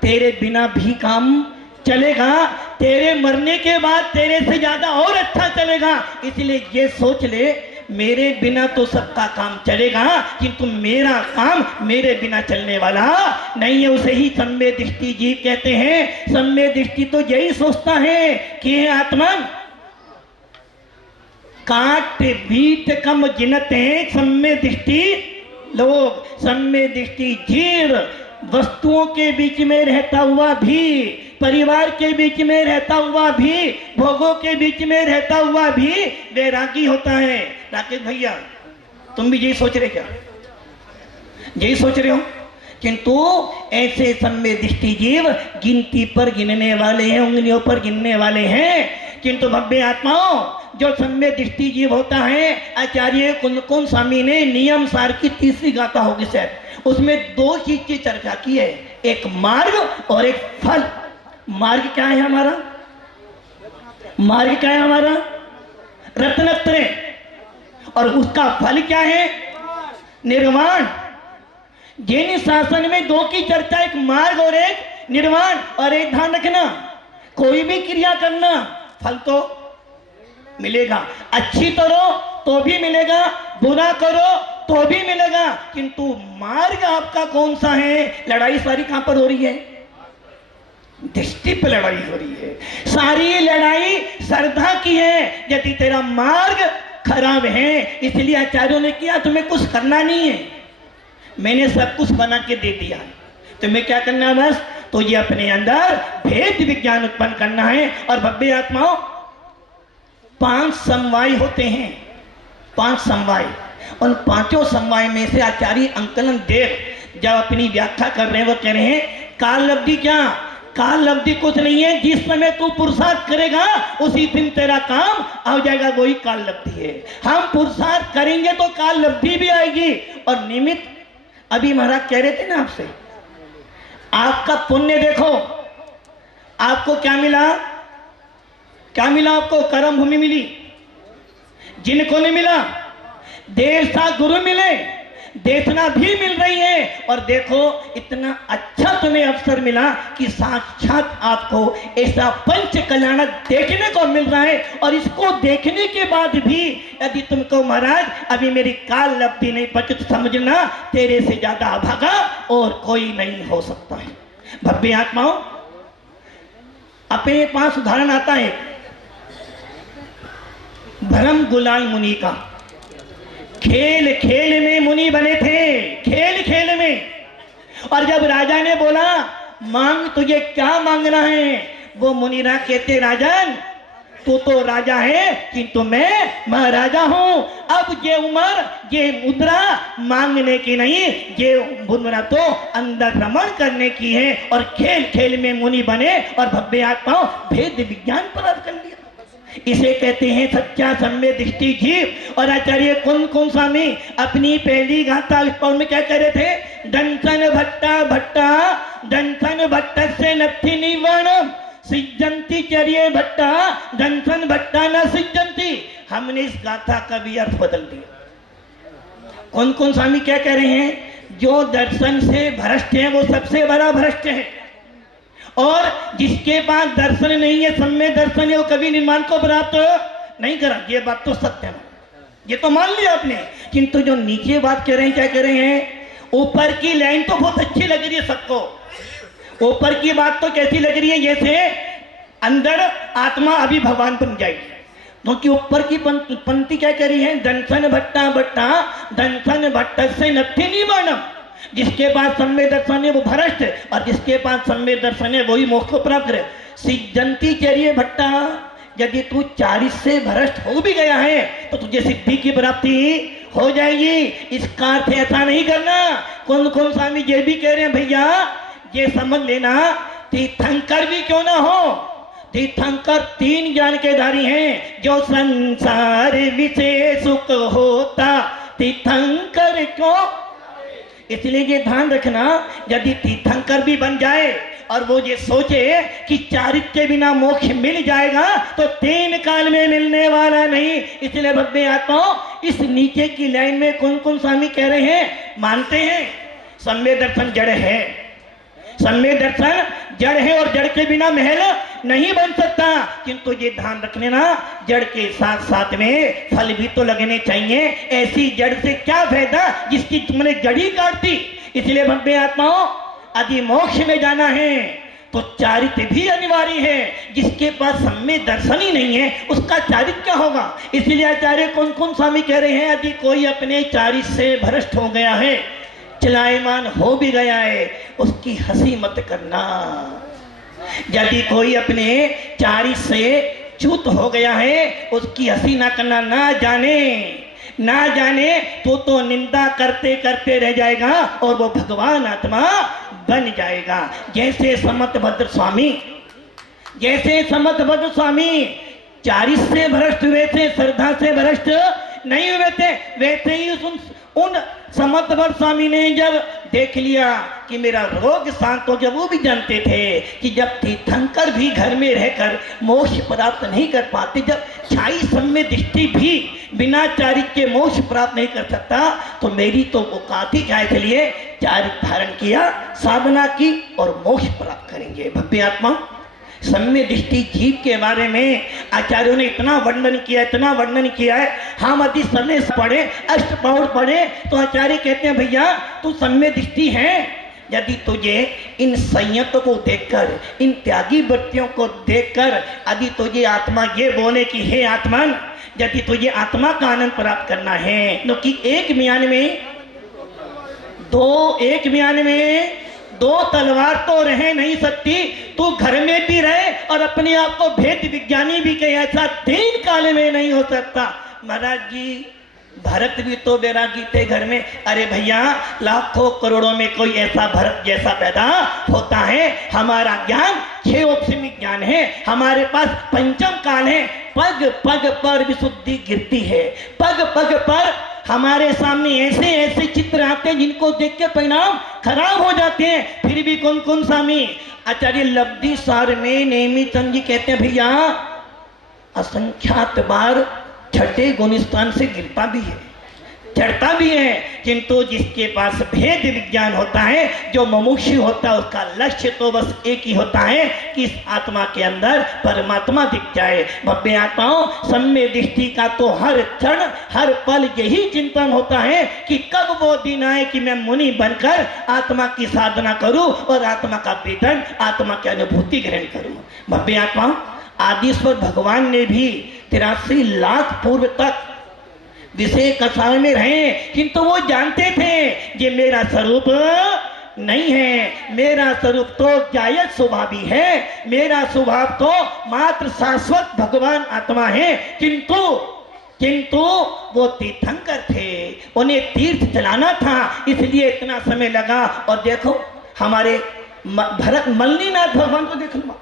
तेरे बिना भी काम चलेगा, तेरे मरने के बाद तेरे से ज्यादा और अच्छा चलेगा। इसलिए ये सोच ले, मेरे बिना तो सबका काम चलेगा, किंतु मेरा काम मेरे बिना चलने वाला नहीं है। उसे ही सम्य दृष्टि जीव कहते हैं। सम्य दृष्टि तो यही सोचता है कि आत्मा काट बीट कम गिनते हैं सम्य दृष्टि लोग। सम्य दृष्टि जीव वस्तुओं के बीच में रहता हुआ भी, परिवार के बीच में रहता हुआ भी, भोगों के बीच में रहता हुआ भी वैरागी होता है। राकेश भैया, तुम भी यही सोच रहे क्या? यही सोच रहे हो? किंतु ऐसे सम्य दृष्टि जीव गिनती पर गिनने वाले हैं, उंगलियों पर गिनने वाले हैं। किंतु भव्य आत्माओं, जो सम्य दृष्टि जीव होता है, आचार्य कुंदकोन स्वामी ने नियम सार की 3री गाथा होगी शायद, उसमें 2 चीज की चर्चा की है, एक मार्ग और एक फल। मार्ग क्या है हमारा? मार्ग क्या है हमारा? रत्नत्रय, और उसका फल क्या है? निर्वाण। जैन शासन में दो की चर्चा, एक मार्ग और एक निर्वाण। और एक ध्यान रखना, कोई भी क्रिया करना फल तो मिलेगा, अच्छी करो तो भी मिलेगा, बुरा करो तो भी मिलेगा, किंतु मार्ग आपका कौन सा है? लड़ाई सारी कहां पर हो रही है? दृष्टि पर लड़ाई हो रही है। सारी लड़ाई श्रद्धा की है। यदि तेरा मार्ग खराब है, इसलिए आचार्यों ने किया तुम्हें कुछ करना नहीं है, मैंने सब कुछ बना के दे दिया, तुम्हें क्या करना है? बस तो ये अपने अंदर भेद विज्ञान उत्पन्न करना है। और भव्य आत्माओं, 5 समवाय होते हैं, 5 समवाय। उन 5 समवाय में से आचार्य अंकलन देव जब अपनी व्याख्या कर रहे हैं, वो कह रहे हैं काल लब्धि क्या? काल लब्धि कुछ नहीं है, जिस समय तू पुरुषार्थ करेगा उसी दिन तेरा काम आ जाएगा, वही काल लब्धि है। हम पुरुषार्थ करेंगे तो काल लब्धि भी आएगी। और निमित्त, अभी महाराज कह रहे थे ना आपसे, आपका पुण्य देखो, आपको क्या मिला? क्या मिला आपको? कर्म भूमि मिली। जिनको नहीं मिला, देवता गुरु मिले, देशना भी मिल रही है। और देखो इतना अच्छा तुम्हें अवसर मिला कि साक्षात आपको ऐसा पंच कल्याण देखने को मिल रहा है। और इसको देखने के बाद भी यदि तुमको महाराज अभी मेरी काल लब्धि नहीं पची, तो समझना तेरे से ज्यादा अभागा और कोई नहीं हो सकता है। भव्य आत्माओं, अपने पास उदाहरण आता है भरम गुलाल मुनि का। खेल खेल में मुनि बने थे, खेल खेल में। और जब राजा ने बोला मांग, तुझे क्या मांगना है? वो मुनिरा कहते, राजन तू तो राजा है, किंतु मैं महाराजा हूं। अब ये उम्र, ये मुद्रा मांगने की नहीं, ये मुद्रा तो अंदर रमण करने की है। और खेल खेल में मुनि बने और भव्य आत्माओं भेद विज्ञान प्राप्त कर लिया। इसे कहते हैं सच्चा सम्य दृष्टि जीव। और आचार्य कुन स्वामी अपनी पहली गाथा में क्या कह रहे थे? दंसन भट्टा भट्टा दंसन भट्ट से नथि निवारणम सिजंती चर्ये भट्टा दंसन भट्टा न सिजंती। हमने इस गाथा का भी अर्थ बदल दिया। कुन स्वामी क्या कह रहे हैं? जो दर्शन से भ्रष्ट है वो सबसे बड़ा भ्रष्ट है, और जिसके पास दर्शन नहीं है, सम्य दर्शन है, वो कभी निर्माण को प्राप्त नहीं करा। ये बात तो सत्य है, ये तो मान लिया आपने। किंतु जो नीचे बात कह रहे हैं, क्या कह रहे हैं? ऊपर की लाइन तो बहुत अच्छी लग रही है सबको, ऊपर की बात तो कैसी लग रही है? जैसे अंदर आत्मा अभी भगवान बन जाएगी, क्योंकि ऊपर की पंक्ति क्या कह रही है? दंसन भट्टा भट्टा दंसन भट्ट से नथि निवारणम। जिसके पास सम्य दर्शन है वो भ्रष्ट, और जिसके पास सम्य दर्शन है वही मोक्ष को प्राप्त करे। सिद्धंती चर्ये भट्टा, यदि तू 40 से भ्रष्ट हो भी गया है तो तुझे सिद्धि की प्राप्ति हो जाएगी। इसका अर्थ ऐसा नहीं करना। कुन स्वामी ये भी कह रहे हैं, भैया ये समझ लेना, तीर्थंकर भी क्यों ना हो, तीर्थंकर 3 ज्ञान के धारी हैं। जो संसार विषय सुख होता तीर्थंकर क्यों? इसलिए ये ध्यान रखना, यदि तीर्थंकर भी बन जाए और वो ये सोचे कि चारित्र के बिना मोक्ष मिल जाएगा, तो 3 काल में मिलने वाला नहीं। इसलिए भव्य आत्माओं, इस नीचे की लाइन में कुन स्वामी कह रहे हैं, मानते हैं सम्य दर्शन जड़ है, सम्य दर्शन जड़ है, और जड़ के बिना महल नहीं बन सकता। किंतु ये ध्यान रखने ना, जड़ के साथ साथ में फल भी तो लगने चाहिए। ऐसी जड़ से क्या फायदा जिसकी तुमने जड़ी काट दी। इसलिए भव्य आत्माओं, यदि मोक्ष में जाना है तो चारित्र भी अनिवार्य है। जिसके पास सम्य दर्शन ही नहीं है उसका चारित्र क्या होगा? इसलिए आचार्य कुन स्वामी कह रहे हैं, यदि कोई अपने चारित्र से भ्रष्ट हो गया है, चलायमान हो भी गया है, उसकी हंसी मत करना। यदि कोई अपने चारित्र से च्युत हो गया है, उसकी हंसी ना करना। ना जाने तो निंदा करते करते रह जाएगा और वो भगवान आत्मा बन जाएगा। जैसे समतभद्र स्वामी चारित्र से भ्रष्ट हुए थे, श्रद्धा से भ्रष्ट नहीं हुए थे, वैसे ही उन समर्थवर स्वामी ने जब देख लिया कि मेरा रोग शांत हो गया, वो भी जानते थे कि जब तीर्थंकर भी घर में रहकर मोक्ष प्राप्त नहीं कर पाते, जब छाई सम्य दृष्टि भी बिना चारित्र के मोक्ष प्राप्त नहीं कर सकता, तो मेरी तो औकात ही क्या, इसलिए चारित्र धारण किया, साधना की और मोक्ष प्राप्त करेंगे। भव्य आत्मा सम्य दृष्टि जीव के बारे में आचार्यों ने इतना वर्णन किया, इतना वर्णन किया है। हम यदि समय पढ़े, अष्टप्रौढ़ पढ़े, तो आचार्य कहते हैं भैया तू सम्य दृष्टि है, यदि तुझे इन संयतों को देखकर, इन त्यागी वृत्तियों को देखकर यदि तुझे आत्मा ये बोले कि हे आत्मन, यदि तुझे आत्मा का आनंद प्राप्त करना है, क्योंकि एक म्यान में दो तलवार तो रह नहीं सकती। तू घर में भी रहे और अपने आप को भेद विज्ञानी भी कहे, ऐसा तीन काल में नहीं हो सकता। महाराज जी भरत भी तो बैरागी थे घर में। अरे भैया लाखों करोड़ों में कोई ऐसा भरत जैसा पैदा होता है। हमारा ज्ञान 6 औपनिक ज्ञान है, हमारे पास पंचम काल है। पग पग पर विशुद्धि गिरती है, पग पग पर हमारे सामने ऐसे ऐसे चित्र आते हैं जिनको देख के परिणाम खराब हो जाते हैं। फिर भी कौन कौन स्वामी आचार्य लब्धि सार में नेमी चंद जी कहते हैं भैया असंख्यात बार छठे गुण स्थान से गिरता भी है, चढ़ता भी है, किंतु जिसके पास भेद विज्ञान होता है, जो मुमुक्षु होता है, उसका लक्ष्य तो बस एक ही होता है कि इस आत्मा के अंदर परमात्मा दिख जाए। भव्य आत्माओं सम्य दृष्टि का तो हर क्षण हर पल यही चिंतन होता है कि कब वो दिन आए कि मैं मुनि बनकर आत्मा की साधना करूं और आत्मा का वेदन, आत्मा की अनुभूति ग्रहण करूं। भव्य आत्माओं आदिश्वर भगवान ने भी 83 लाख पूर्व तक विषय कसाय में रहे, किंतु वो जानते थे ये मेरा स्वरूप नहीं है, मेरा स्वरूप तो जायज स्वभावी है, मेरा स्वभाव तो मात्र शाश्वत भगवान आत्मा है। किंतु वो तीर्थंकर थे, उन्हें तीर्थ चलाना था, इसलिए इतना समय लगा। और देखो हमारे भरत मल्लीनाथ भगवान को देख लो,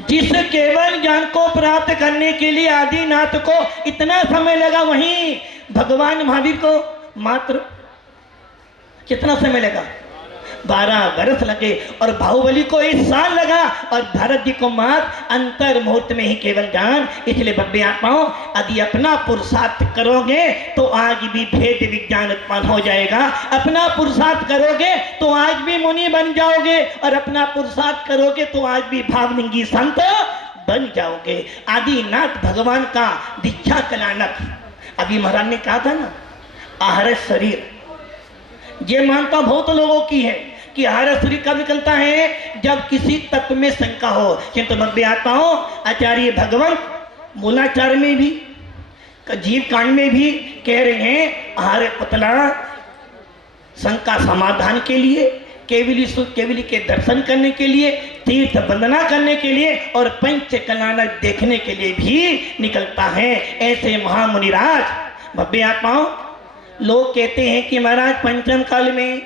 जिस केवल ज्ञान को प्राप्त करने के लिए आदिनाथ को इतना समय लगा, वहीं भगवान महावीर को मात्र कितना समय लगा? 12 वर्ष लगे। और बाहुबली को 1 साल लगा और भरत जी को मात्र अंतर मुहूर्त में ही केवल ज्ञान। इसलिए भव्य आत्माओं यदि अपना पुरुषार्थ करोगे तो आज भी भेद विज्ञान उत्पन्न हो जाएगा। अपना पुरुषार्थ करोगे तो आज भी मुनि बन जाओगे, और अपना पुरुषार्थ करोगे तो आज भी भावलिंगी संत बन जाओगे। आदिनाथ भगवान का दीक्षा कलानक, अभी महाराज ने कहा था ना, आहर शरीर, ये मानता बहुत लोगों की है कि आहर शरीर कब निकलता है? जब किसी तत्व में शंका हो। किंतु भव्य आत्माओं आचार्य भगवान मूलाचार में भी, जीव कांड में भी कह रहे हैं आहर पुतला शंका समाधान के लिए, केवली के दर्शन करने के लिए, तीर्थ वंदना करने के लिए और पंच कलानक देखने के लिए भी निकलता है। ऐसे महामुनिराज भव्य आत्माओं लोग कहते हैं कि महाराज पंचम काल में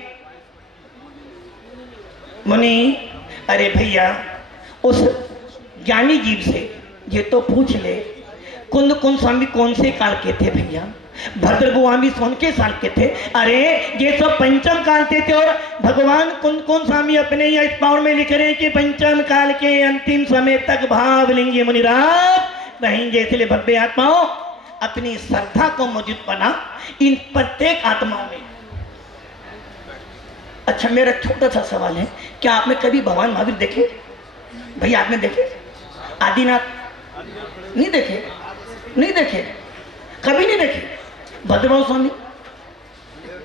मुनि, अरे भैया उस ज्ञानी जीव से ये तो पूछ ले, कुंद कुंद स्वामी कौन से काल के थे भैया? भद्र गोस्वामी कौन के साल के थे? अरे ये सब पंचम काल के थे। और भगवान कुंद स्वामी अपने ही पावर में लिख रहे हैं कि पंचम काल के अंतिम समय तक भावलिंगी मुनिराज रहेंगे। इसलिए भव्य आत्माओं अपनी श्रद्धा को मौजूद बना इन प्रत्येक आत्माओं में। अच्छा मेरा छोटा सा सवाल है, क्या आपने कभी भगवान महावीर देखे? भैया आपने देखे? आदिनाथ नहीं देखे? नहीं देखे, कभी नहीं देखे। भद्रबाहु स्वामी,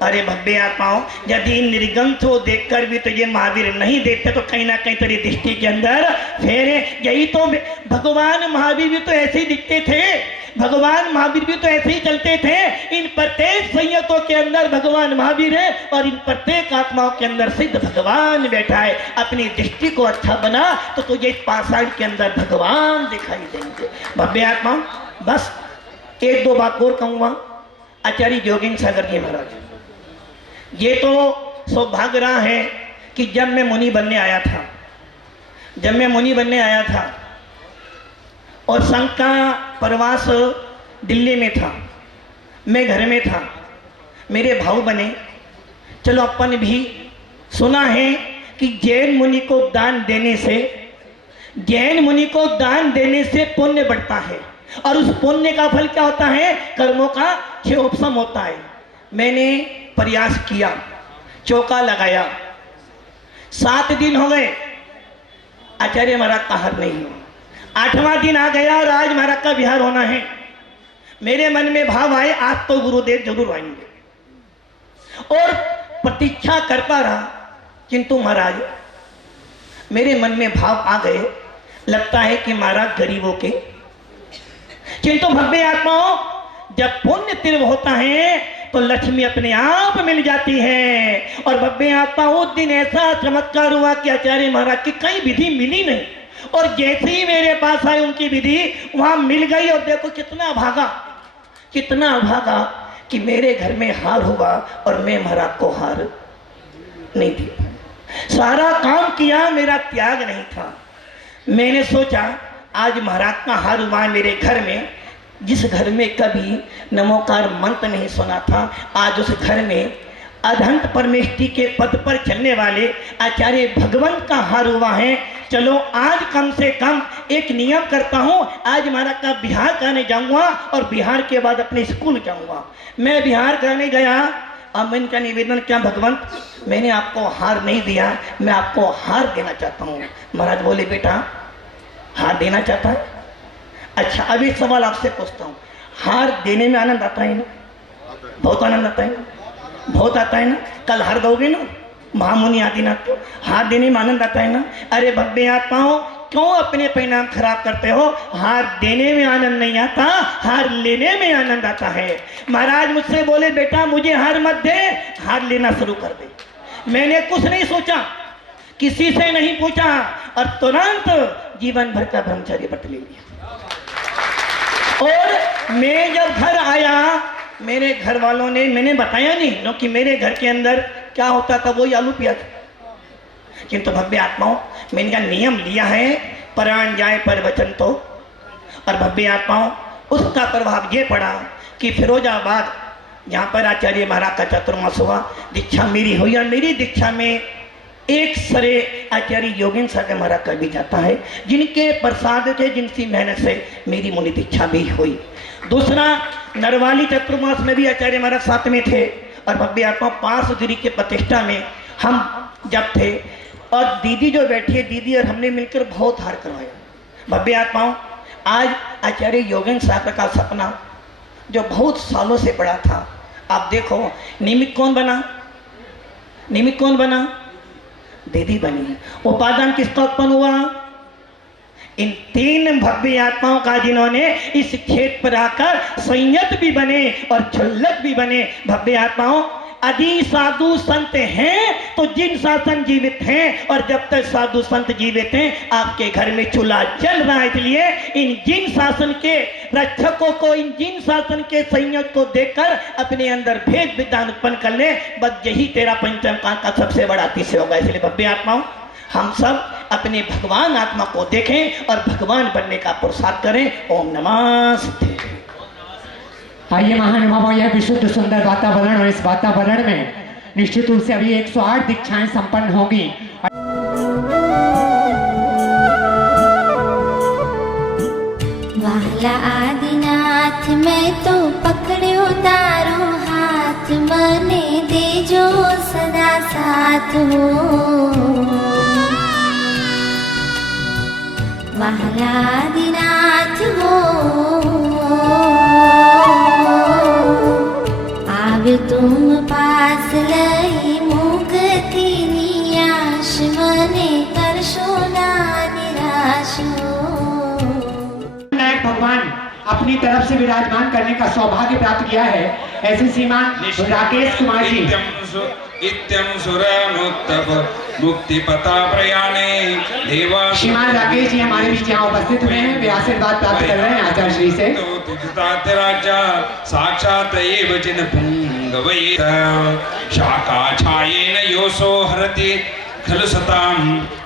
अरे भव्य आत्माओं यदि निर्गंथ को देखकर भी तो ये महावीर नहीं देखते तो कहीं ना कहीं तेरी दृष्टि के अंदर फेरे। यही तो भगवान महावीर भी तो ऐसे ही दिखते थे, भगवान महावीर भी तो ऐसे ही चलते थे। इन प्रत्येक संयतों के अंदर भगवान महावीर है और इन प्रत्येक आत्माओं के अंदर सिद्ध भगवान बैठा है। अपनी दृष्टि को अच्छा बना तो तुझे पाषाण के अंदर भगवान दिखाई देंगे। भव्य आत्मा बस 1-2 बात और कहूँगा। आचार्य जोगेंद्र सागर जी महाराज, ये तो सौभाग्य रहा है कि जब मैं मुनि बनने आया था, और संघ का प्रवास दिल्ली में था, मैं घर में था, मेरे भाव बने। चलो अपन भी सुना है कि जैन मुनि को दान देने से पुण्य बढ़ता है, और उस पुण्य का फल क्या होता है? कर्मों का क्षयोपशम होता है। मैंने प्रयास किया, चौका लगाया, 7 दिन हो गए, आचार्य महाराज का हार नहीं हुआ। 8वां दिन आ गया और आज महाराज का विहार होना है। मेरे मन में भाव आए, आज तो गुरुदेव जरूर आएंगे, और प्रतीक्षा करता रहा, किंतु महाराज मेरे मन में भाव आ गए, लगता है कि महाराज गरीबों के, किंतु भव्य आत्माओं, जब पुण्य तीव्र होता है तो लक्ष्मी अपने आप मिल जाती है। और भव्य आत्मा उस दिन ऐसा चमत्कार हुआ कि आचार्य महाराज की कई विधि मिली नहीं, और जैसे ही मेरे पास आई उनकी विधि वहां मिल गई। और देखो कितना भागा कि मेरे घर में हार हुआ और मैं महाराज को हार नहीं दिया। सारा काम किया, मेरा त्याग नहीं था। मैंने सोचा आज महाराज का हार हुआ मेरे घर में, जिस घर में कभी नमोकार मंत्र नहीं सुना था, आज उस घर में अधंत परमेष्टि के पद पर चलने वाले आचार्य भगवंत का हार हुआ है। चलो आज कम से कम एक नियम करता हूँ, आज महाराज का बिहार करने जाऊंगा और बिहार के बाद अपने स्कूल जाऊंगा। मैं बिहार करने गया, अब मैं इनका निवेदन क्या, भगवंत मैंने आपको हार नहीं दिया, मैं आपको हार देना चाहता हूँ। महाराज बोले बेटा हार देना चाहता है? अच्छा अब एक सवाल आपसे पूछता हूँ, हार देने में आनंद आता है ना? बहुत आनंद आता है ना? बहुत आता है ना? कल हार दोगे ना महामुनि आदिनाथ को, हार देने में आनंद आता है ना? अरे भव्य आत्माओं, क्यों अपने परिणाम खराब करते हो? हार देने में आनंद नहीं आता, हार लेने में आनंद आता है। महाराज मुझसे बोले बेटा मुझे हार मत दे, हार लेना शुरू कर दे। मैंने कुछ नहीं सोचा, किसी से नहीं पूछा, और तुरंत जीवन भर का ब्रह्मचर्य व्रत ले लिया। और मैं जब घर आया, मेरे घर वालों ने, मैंने बताया नहीं क्योंकि मेरे घर के अंदर क्या होता था वही आलू प्याज, किंतु भव्य आत्माओं मैंने का नियम लिया है, प्राण जाए पर वचन तो। और भव्य आत्माओं उसका प्रभाव ये पड़ा कि फिरोजाबाद जहाँ पर आचार्य महाराज का चतुर्मास हुआ, दीक्षा मेरी हुई, और मेरी दीक्षा में एक सरे आचार्य योगेंद्र सागर महाराज का भी जाता है, जिनके प्रसाद से, जिनकी मेहनत से मेरी मुनि दीक्षा भी हुई। दूसरा नरवाली चतुर्मास में भी आचार्य महाराज साथ में थे, और भव्य आत्मा पार्श्वगिरी के प्रतिष्ठा में हम जब थे, और दीदी जो बैठी है, दीदी और हमने मिलकर बहुत हार करवाया। भव्य आत्माओं आज आचार्य योगेंद्र सागर का सपना जो बहुत सालों से पड़ा था, आप देखो निमित्त कौन बना? निमित्त कौन बना? दीदी बनी। उपादान किसका उत्पन्न हुआ? इन 3 भव्य आत्माओं का, जिन्होंने इस खेत पर आकर संयत भी बने और छुल्लक भी बने। भव्य आत्माओं यदि साधु संत हैं तो जिन शासन जीवित हैं, और जब तक साधु संत जीवित हैं आपके घर में चूल्हा जल रहा है। इसलिए इन जिन शासन के रक्षकों को, इन जिन शासन के संयत को देखकर अपने अंदर भेद विधान उत्पन्न कर ले, बस यही तेरा पंचम का सबसे बड़ा अतिशय होगा। इसलिए भव्य आत्माओं हम सब अपने भगवान आत्मा को देखें और भगवान बनने का पुरुषार्थ करें। ओम नमस्ते। आइए महानुभावों, यह विशुद्ध सुंदर वातावरण, और इस वातावरण में निश्चित रूप से अभी 108 दीक्षाएं संपन्न होंगी। वाला आदिनाथ मैं तो पकड़ो तारो हाथ, मने दे जो सदा साथ हो। वाला आदिनाथ हो तुम पास लई मुक्ति नियाश, मने करशो ना निराश हो। नायक भगवान अपनी तरफ से विराजमान करने का सौभाग्य प्राप्त किया है। ऐसे श्रीमान राकेश कुमार जी इत्यं सुरमुत्तप मुक्तिपथा प्रयाणे देवा। श्रीमान राकेश जी हमारे बीच यहाँ उपस्थित हुए हैं, वे आशीर्वाद प्राप्त कर रहे हैं आचार्य श्री से। राजा साक्षात एव जिन पुंगवैत शाखा छायेन योसो हरति खलु सतां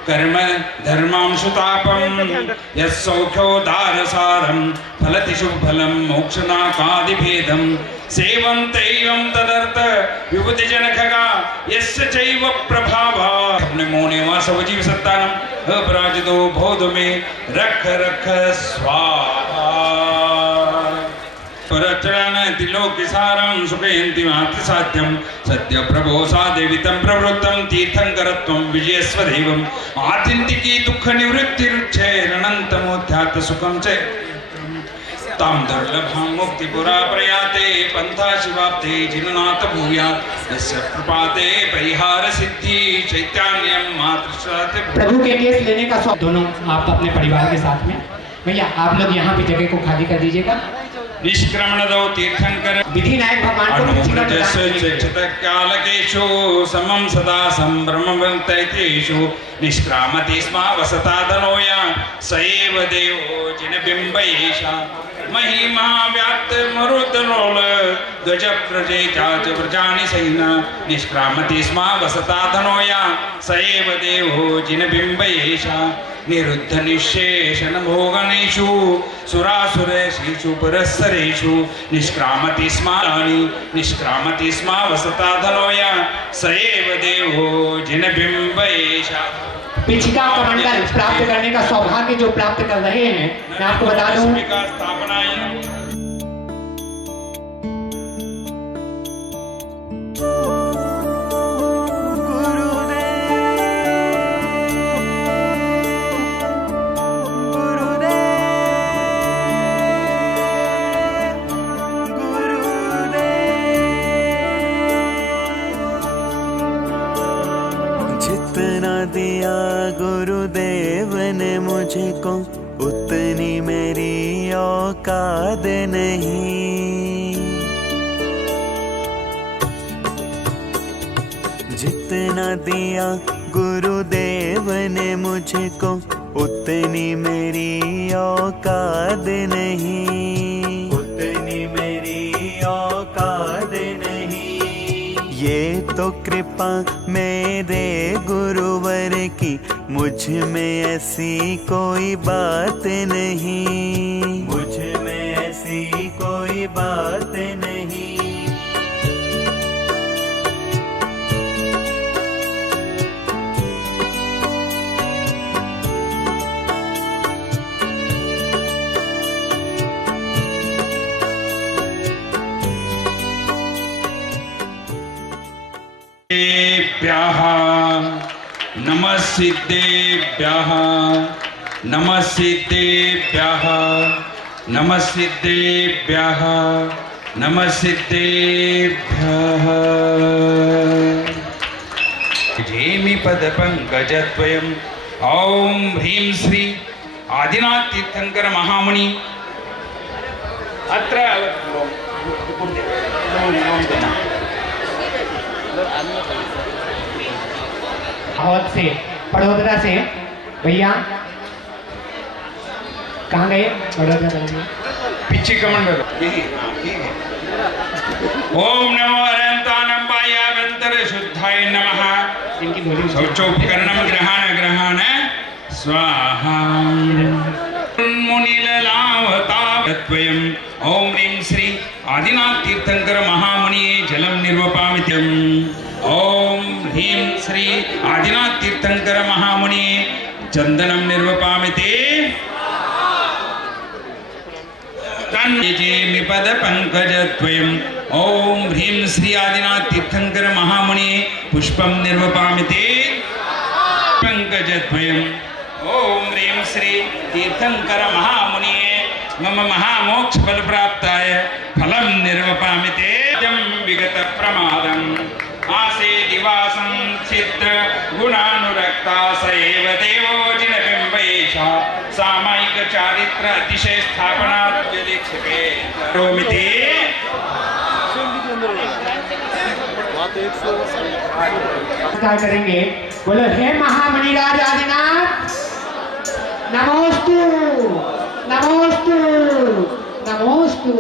कर्म धर्मांशुतापं यत्सौख्योदारसारं फलति शुभफलं मोक्षनाकादिभेदं सेवन्त्यैवं तदर्थ विभूतिजनखगा यस्य चैव प्रभावा अपने मोने वासव जीव सत्तानम अपराजितो बोध में रख रख स्वाहा परचरण तिलोकिसारं सुखयन्ति मात्र साध्यं सत्य प्रभोसादेवितं प्रवृत्तं तीर्थंकरत्वं विजयस्वदेवम् आत्यन्तिकी दुःख निवृत्तिरुच्छेरणन्तमोध्यात्म सुखं च तां दुर्लभं मुक्तिपुरा प्रयाते पंथा शिवाप्ते जिननाथ भूयात् यस्य प्रपाते परिहार सिद्धि चैतन्यं मातृ प्रभु के केस लेने का सब दोनों आप अपने परिवार के साथ में। भैया आप लोग यहाँ पे जगह को खाली कर दीजिएगा। निष्क्रमण दो तीर्थंकर विधि नायक भगवान कालकेशु समं सदा संभ्रमवन्तैतेषु निष्क्रामति स्म वसता धनोया सएव देवो जिनबिम्बैषा महिमा व्याप्त मरुतलोल ध्वज प्रजे चाच व्रजानि सैना निष्क्रामति स्म वसता धनोया सएव देवो जिनबिम्बैषा निरुद्ध निशेषण भोगनेषु सुरासुरेषु परस्सरेषु निष्क्रामति स्म वसता धनोया सएव देवो जिनबिम्बैषा। पिछिका कमंडल प्राप्त करने का सौभाग्य जो प्राप्त कर रहे हैं, मैं आपको बता दूं स्थापना दिया गुरुदेव ने मुझको उतनी मेरी औकात नहीं, जितना दिया गुरुदेव ने मुझको उतनी मेरी औकात नहीं, उतनी मेरी औकात नहीं। ये तो कृपा मेरे गुरुवर की, मुझ में ऐसी कोई बात नहीं, मुझ में ऐसी कोई बात नहीं। नमस्सिद्धेभ्यः नमस्सिद्धेभ्यः नमस्सिद्धेभ्यः नमस्सिद्धेभ्यः। जेमि पद पंकजद्वयम् ओम ह्रीं श्री आदिनाथ तीर्थंकर महामुनि अत्र बहुत से बड़ोदरा से भैया कहाँ गए? बड़ोदरा पिछी कमंडल। ओम नमो अनंतानंबाय अवंतर शुद्धाय नमः। इनकी बोली शौचोपकरणं ग्रहण स्वाहा। मुनिललावतावत्वयम् ओम ह्रीं श्री आदिनाथ तीर्थंकर महामुनिये जलं निर्वपामित्यम्। ओम ह्रीं श्री आदिनाथ तीर्थंकर महामुनिये चंदनं निर्वपामिते। तन्निजेमि पद पंकजद्वयम् ओम ह्रीं श्री आदिनाथ तीर्थंकर महामुनिये पुष्पं निर्वपामिते। पंकजद्वयम् ओम ह्रीं श्री तीर्थंकर महामुनिये मम महामोक्ष फल प्राप्ताय फलं निर्वपामिते। जं विगत प्रमादम् आसे दिवासं चित्र गुणानुरक्ता सएव देवो जिनबिम्बैषा सामायिक चारित्र अतिशय स्थापनाद्यदीक्षिते करोमिति। नमस्कार करेंगे। बोलो हे महामणिराज आदिनाथ नमोस्तु नमोस्तु नमोस्तु।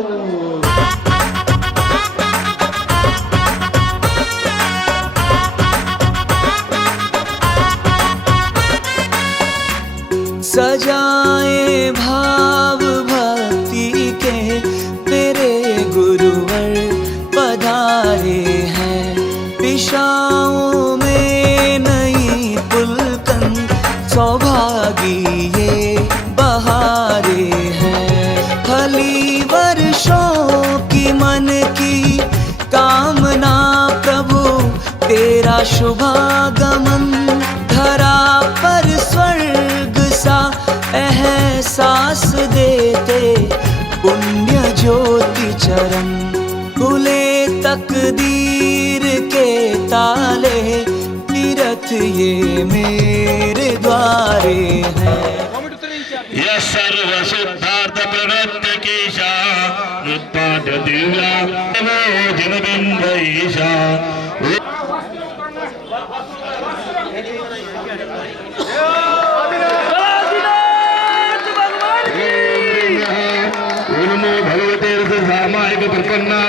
शुभागमन, धरा पर स्वर्ग सा एहसास देते पुण्य ज्योति चरण। खुले तकदीर के ताले, तीरथ ये मेरे द्वारे हैं। यह सर्व शुद्धार्थ प्रवृत्ति कीशा, उत्पाद्य दिव्या जिन बिंब ईशा। भगवते सामायिक प्रपन्ना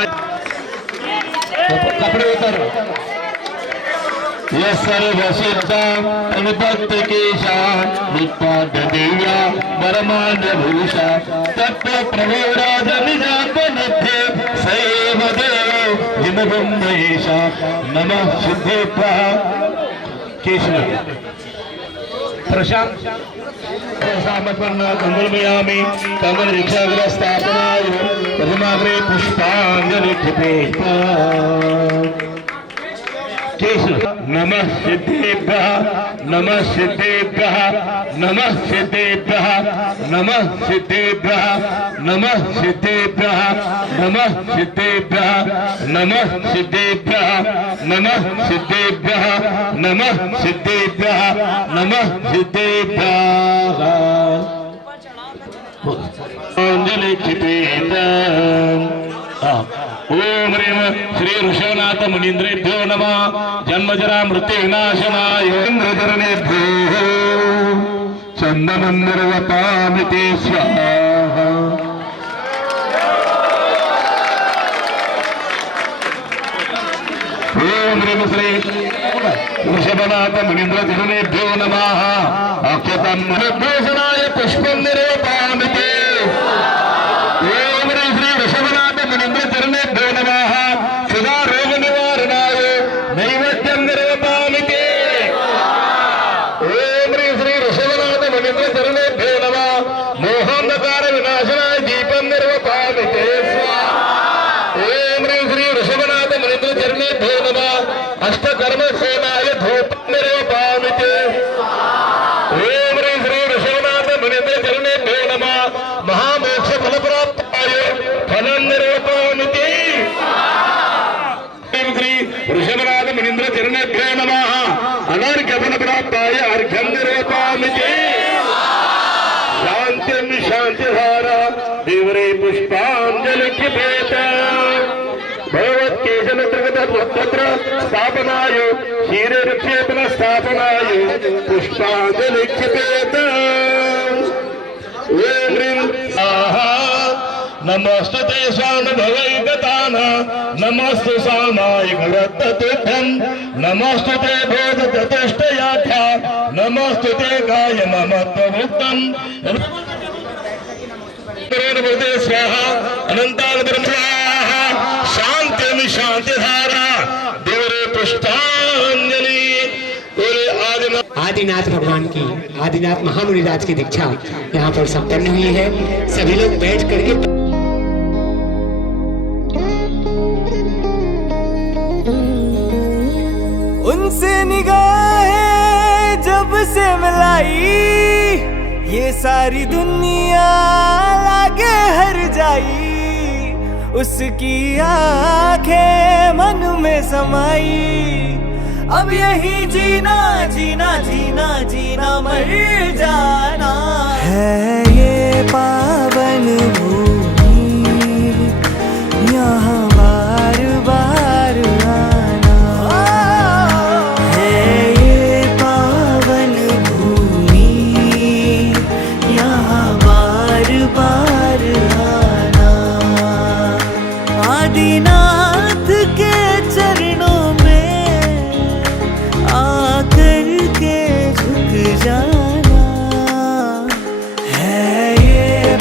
कपड़े उतर। यह सर्व शुद्धा अनुपत्ति कीशा, उत्पाद्य दिव्या परमान्य भूषा। तत्व प्रभुराज निजापनध्ये, सैव देव जिन ब्रह्मेशा। नमः सिद्धेभ्यः। केशव प्रशांत समर्पण कंगलमयामि। कंगल दीक्षाग्रह स्थापनाय प्रथमाग्रे पुष्पांजलि नमः सिद्धेभ्यः, नमः सिद्धेभ्यः, नमः सिद्धेभ्यः, नमः सिद्धेभ्यः, नमः सिद्धेभ्यः, नमः सिद्धेभ्यः, नमः सिद्धेभ्यः, नमः सिद्धेभ्यः, नमः सिद्धेभ्यः, नमः सिद्धेभ्यः। अंजलि ओम ह्रीम श्री ऋषभनाथ मुनीन्द्रेभ्यो नमः। जन्मजरा मृत्यु विनाशनाय इंद्रधरणेभ्यो चंदनं निर्वपामि ते स्वाहा। ओम ह्रीम श्री ऋषभनाथ मुनीन्द्रधरणेभ्यो नमः। अक्षतं निर्भूषणाय पुष्पं निर्वपामि ते। ओम ह्रीं श्री ऋषभनाथ मुनीन्द्रचरणेभ्यो नमः। सदा रोग निवारणाय नैवेद्यं निर्वपामि ते। ओम ह्रीं श्री ऋषभनाथ मुनीन्द्रचरणेभ्यो नमः। मोहान्धकार विनाशनाय दीपं निर्वपामि ते स्वाहा। ओम ह्रीं श्री ऋषभनाथ मुनीन्द्रचरणेभ्यो नमः। अष्टकर्म सेनाय धूपं निर्वपामि ते। ओम ह्रीं श्री ऋषभनाथ मुनीन्द्रचरणेभ्यो नमः। महामोक्ष फल प्राप्ताय फलं निर्वपामि ते। ऋषभनाथ मुनीन्द्र चरणेभ्यो नमः। अनर्घ्य फल प्राप्ताय अर्घ्यं निर्वपामि ते। शान्तिं शान्तिधारा देवरे पुष्पांजलि क्षिपेत। भगवत्केशन त्रिगतत्र स्थापनाय क्षीरे विक्षेपण स्थापनाय पुष्पांजलि क्षिपेत। ओम ह्रीं स्वाहा। नमस्ते स्वानुभवैकतान, नमस्तु सामायिक रत्ततुभ्यं, नमस्तुते बोध चतुष्टयाख्या, नमस्तुते काय ममत्वमुक्तं। स्वाहा अनंताल स्वाहा। शांति शांतिधारा देवरे पुष्पांजलि। आदिनाथ भगवान की, आदिनाथ महामुनिराज की दीक्षा यहाँ पर संपन्न हुई है। सभी लोग बैठ करके उनसे निगाहें जब से मिलाई, ये सारी दुनिया लागे हर जाई। उसकी आंखें मन में समाई। अब यही जीना जीना जीना जीना मर जाना है। ये पावन भूमि, यहाँ बार बार आना है। ये पावन भूमि, यहाँ बार बार आना। आदिनाथ के चरणों आकर के झुक जाना है। ये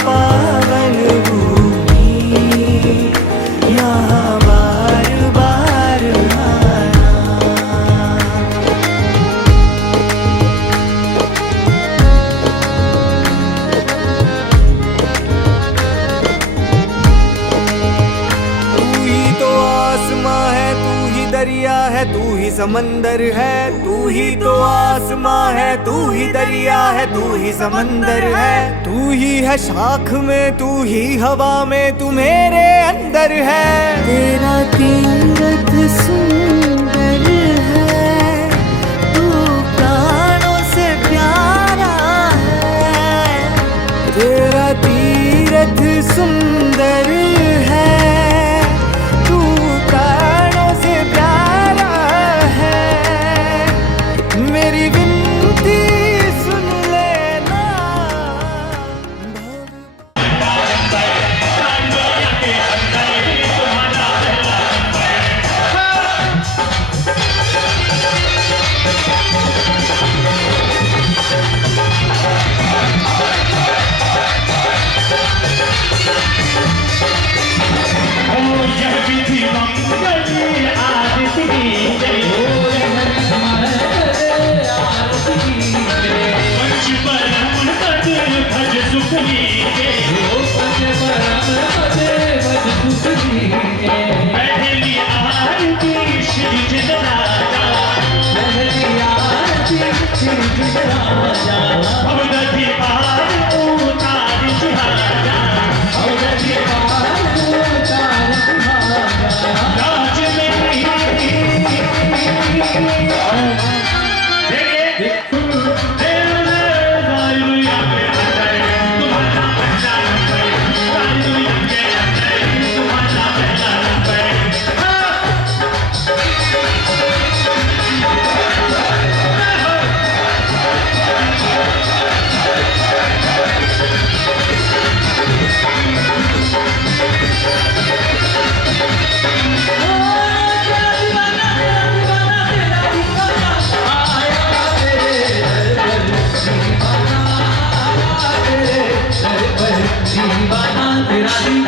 तू ही समंदर है, तू ही तो आसमां है, तू ही दरिया है, तू ही समंदर है, तू ही है शाख में, तू ही हवा में, तू मेरे अंदर है। तेरा तीरथ सुंदर है, तू प्राणों से प्यारा है। तेरा तीरथ सुंदर है, तू प्राणों से प्यारा है। मेरी विनती सुन लेना। श्री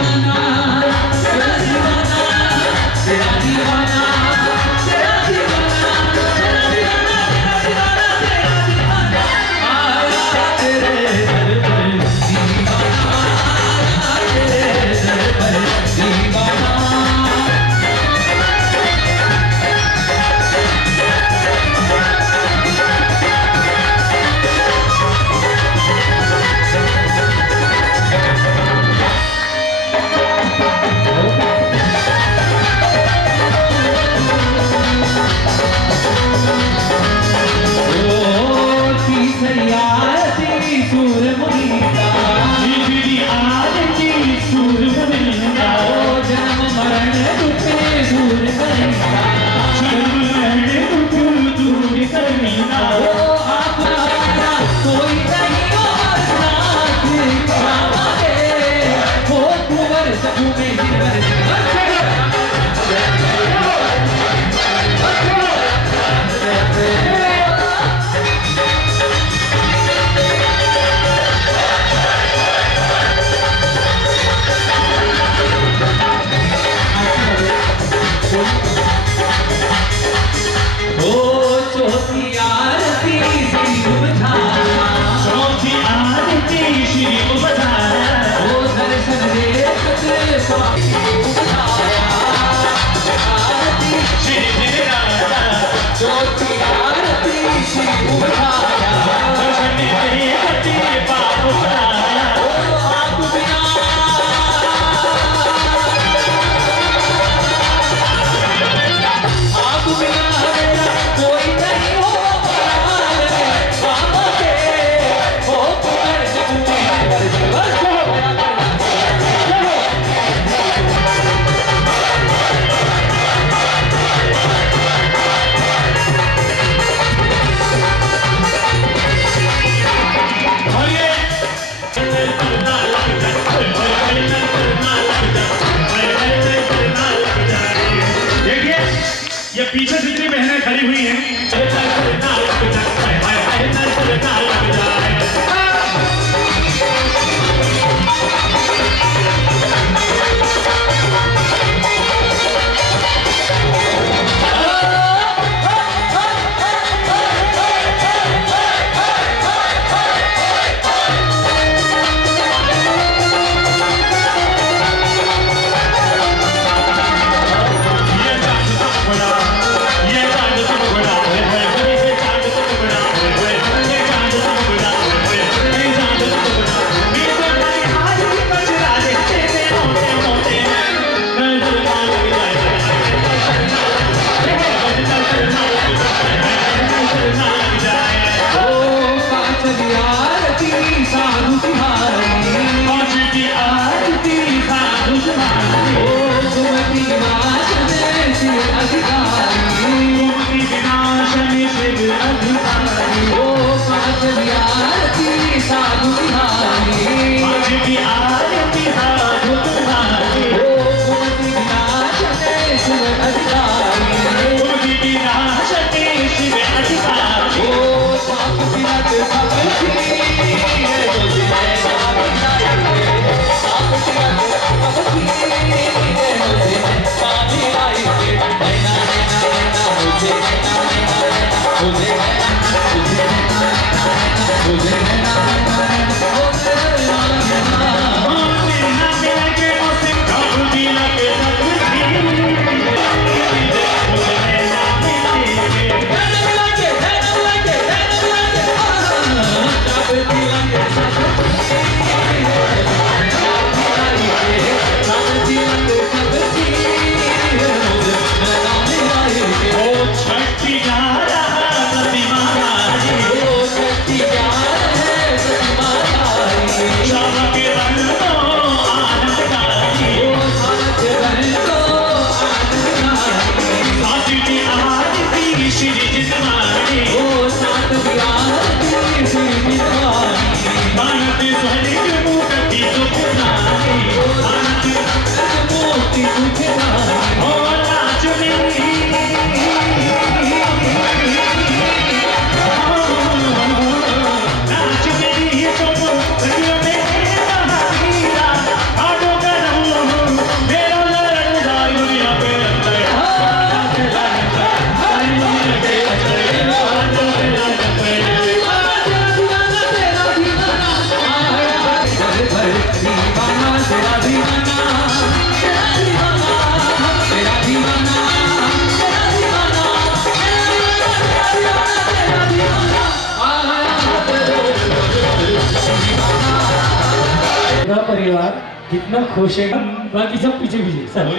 परिवार कितना खुश है, बाकी सब पीछे पीछे सर।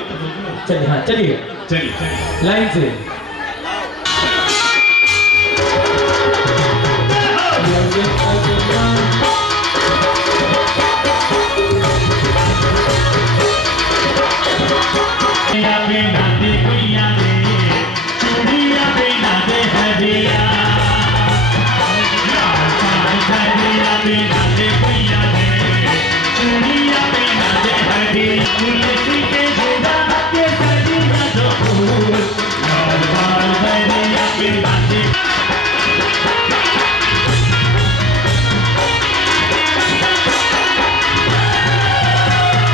चलिए हाँ चलिए चलिए लाइन से। Hare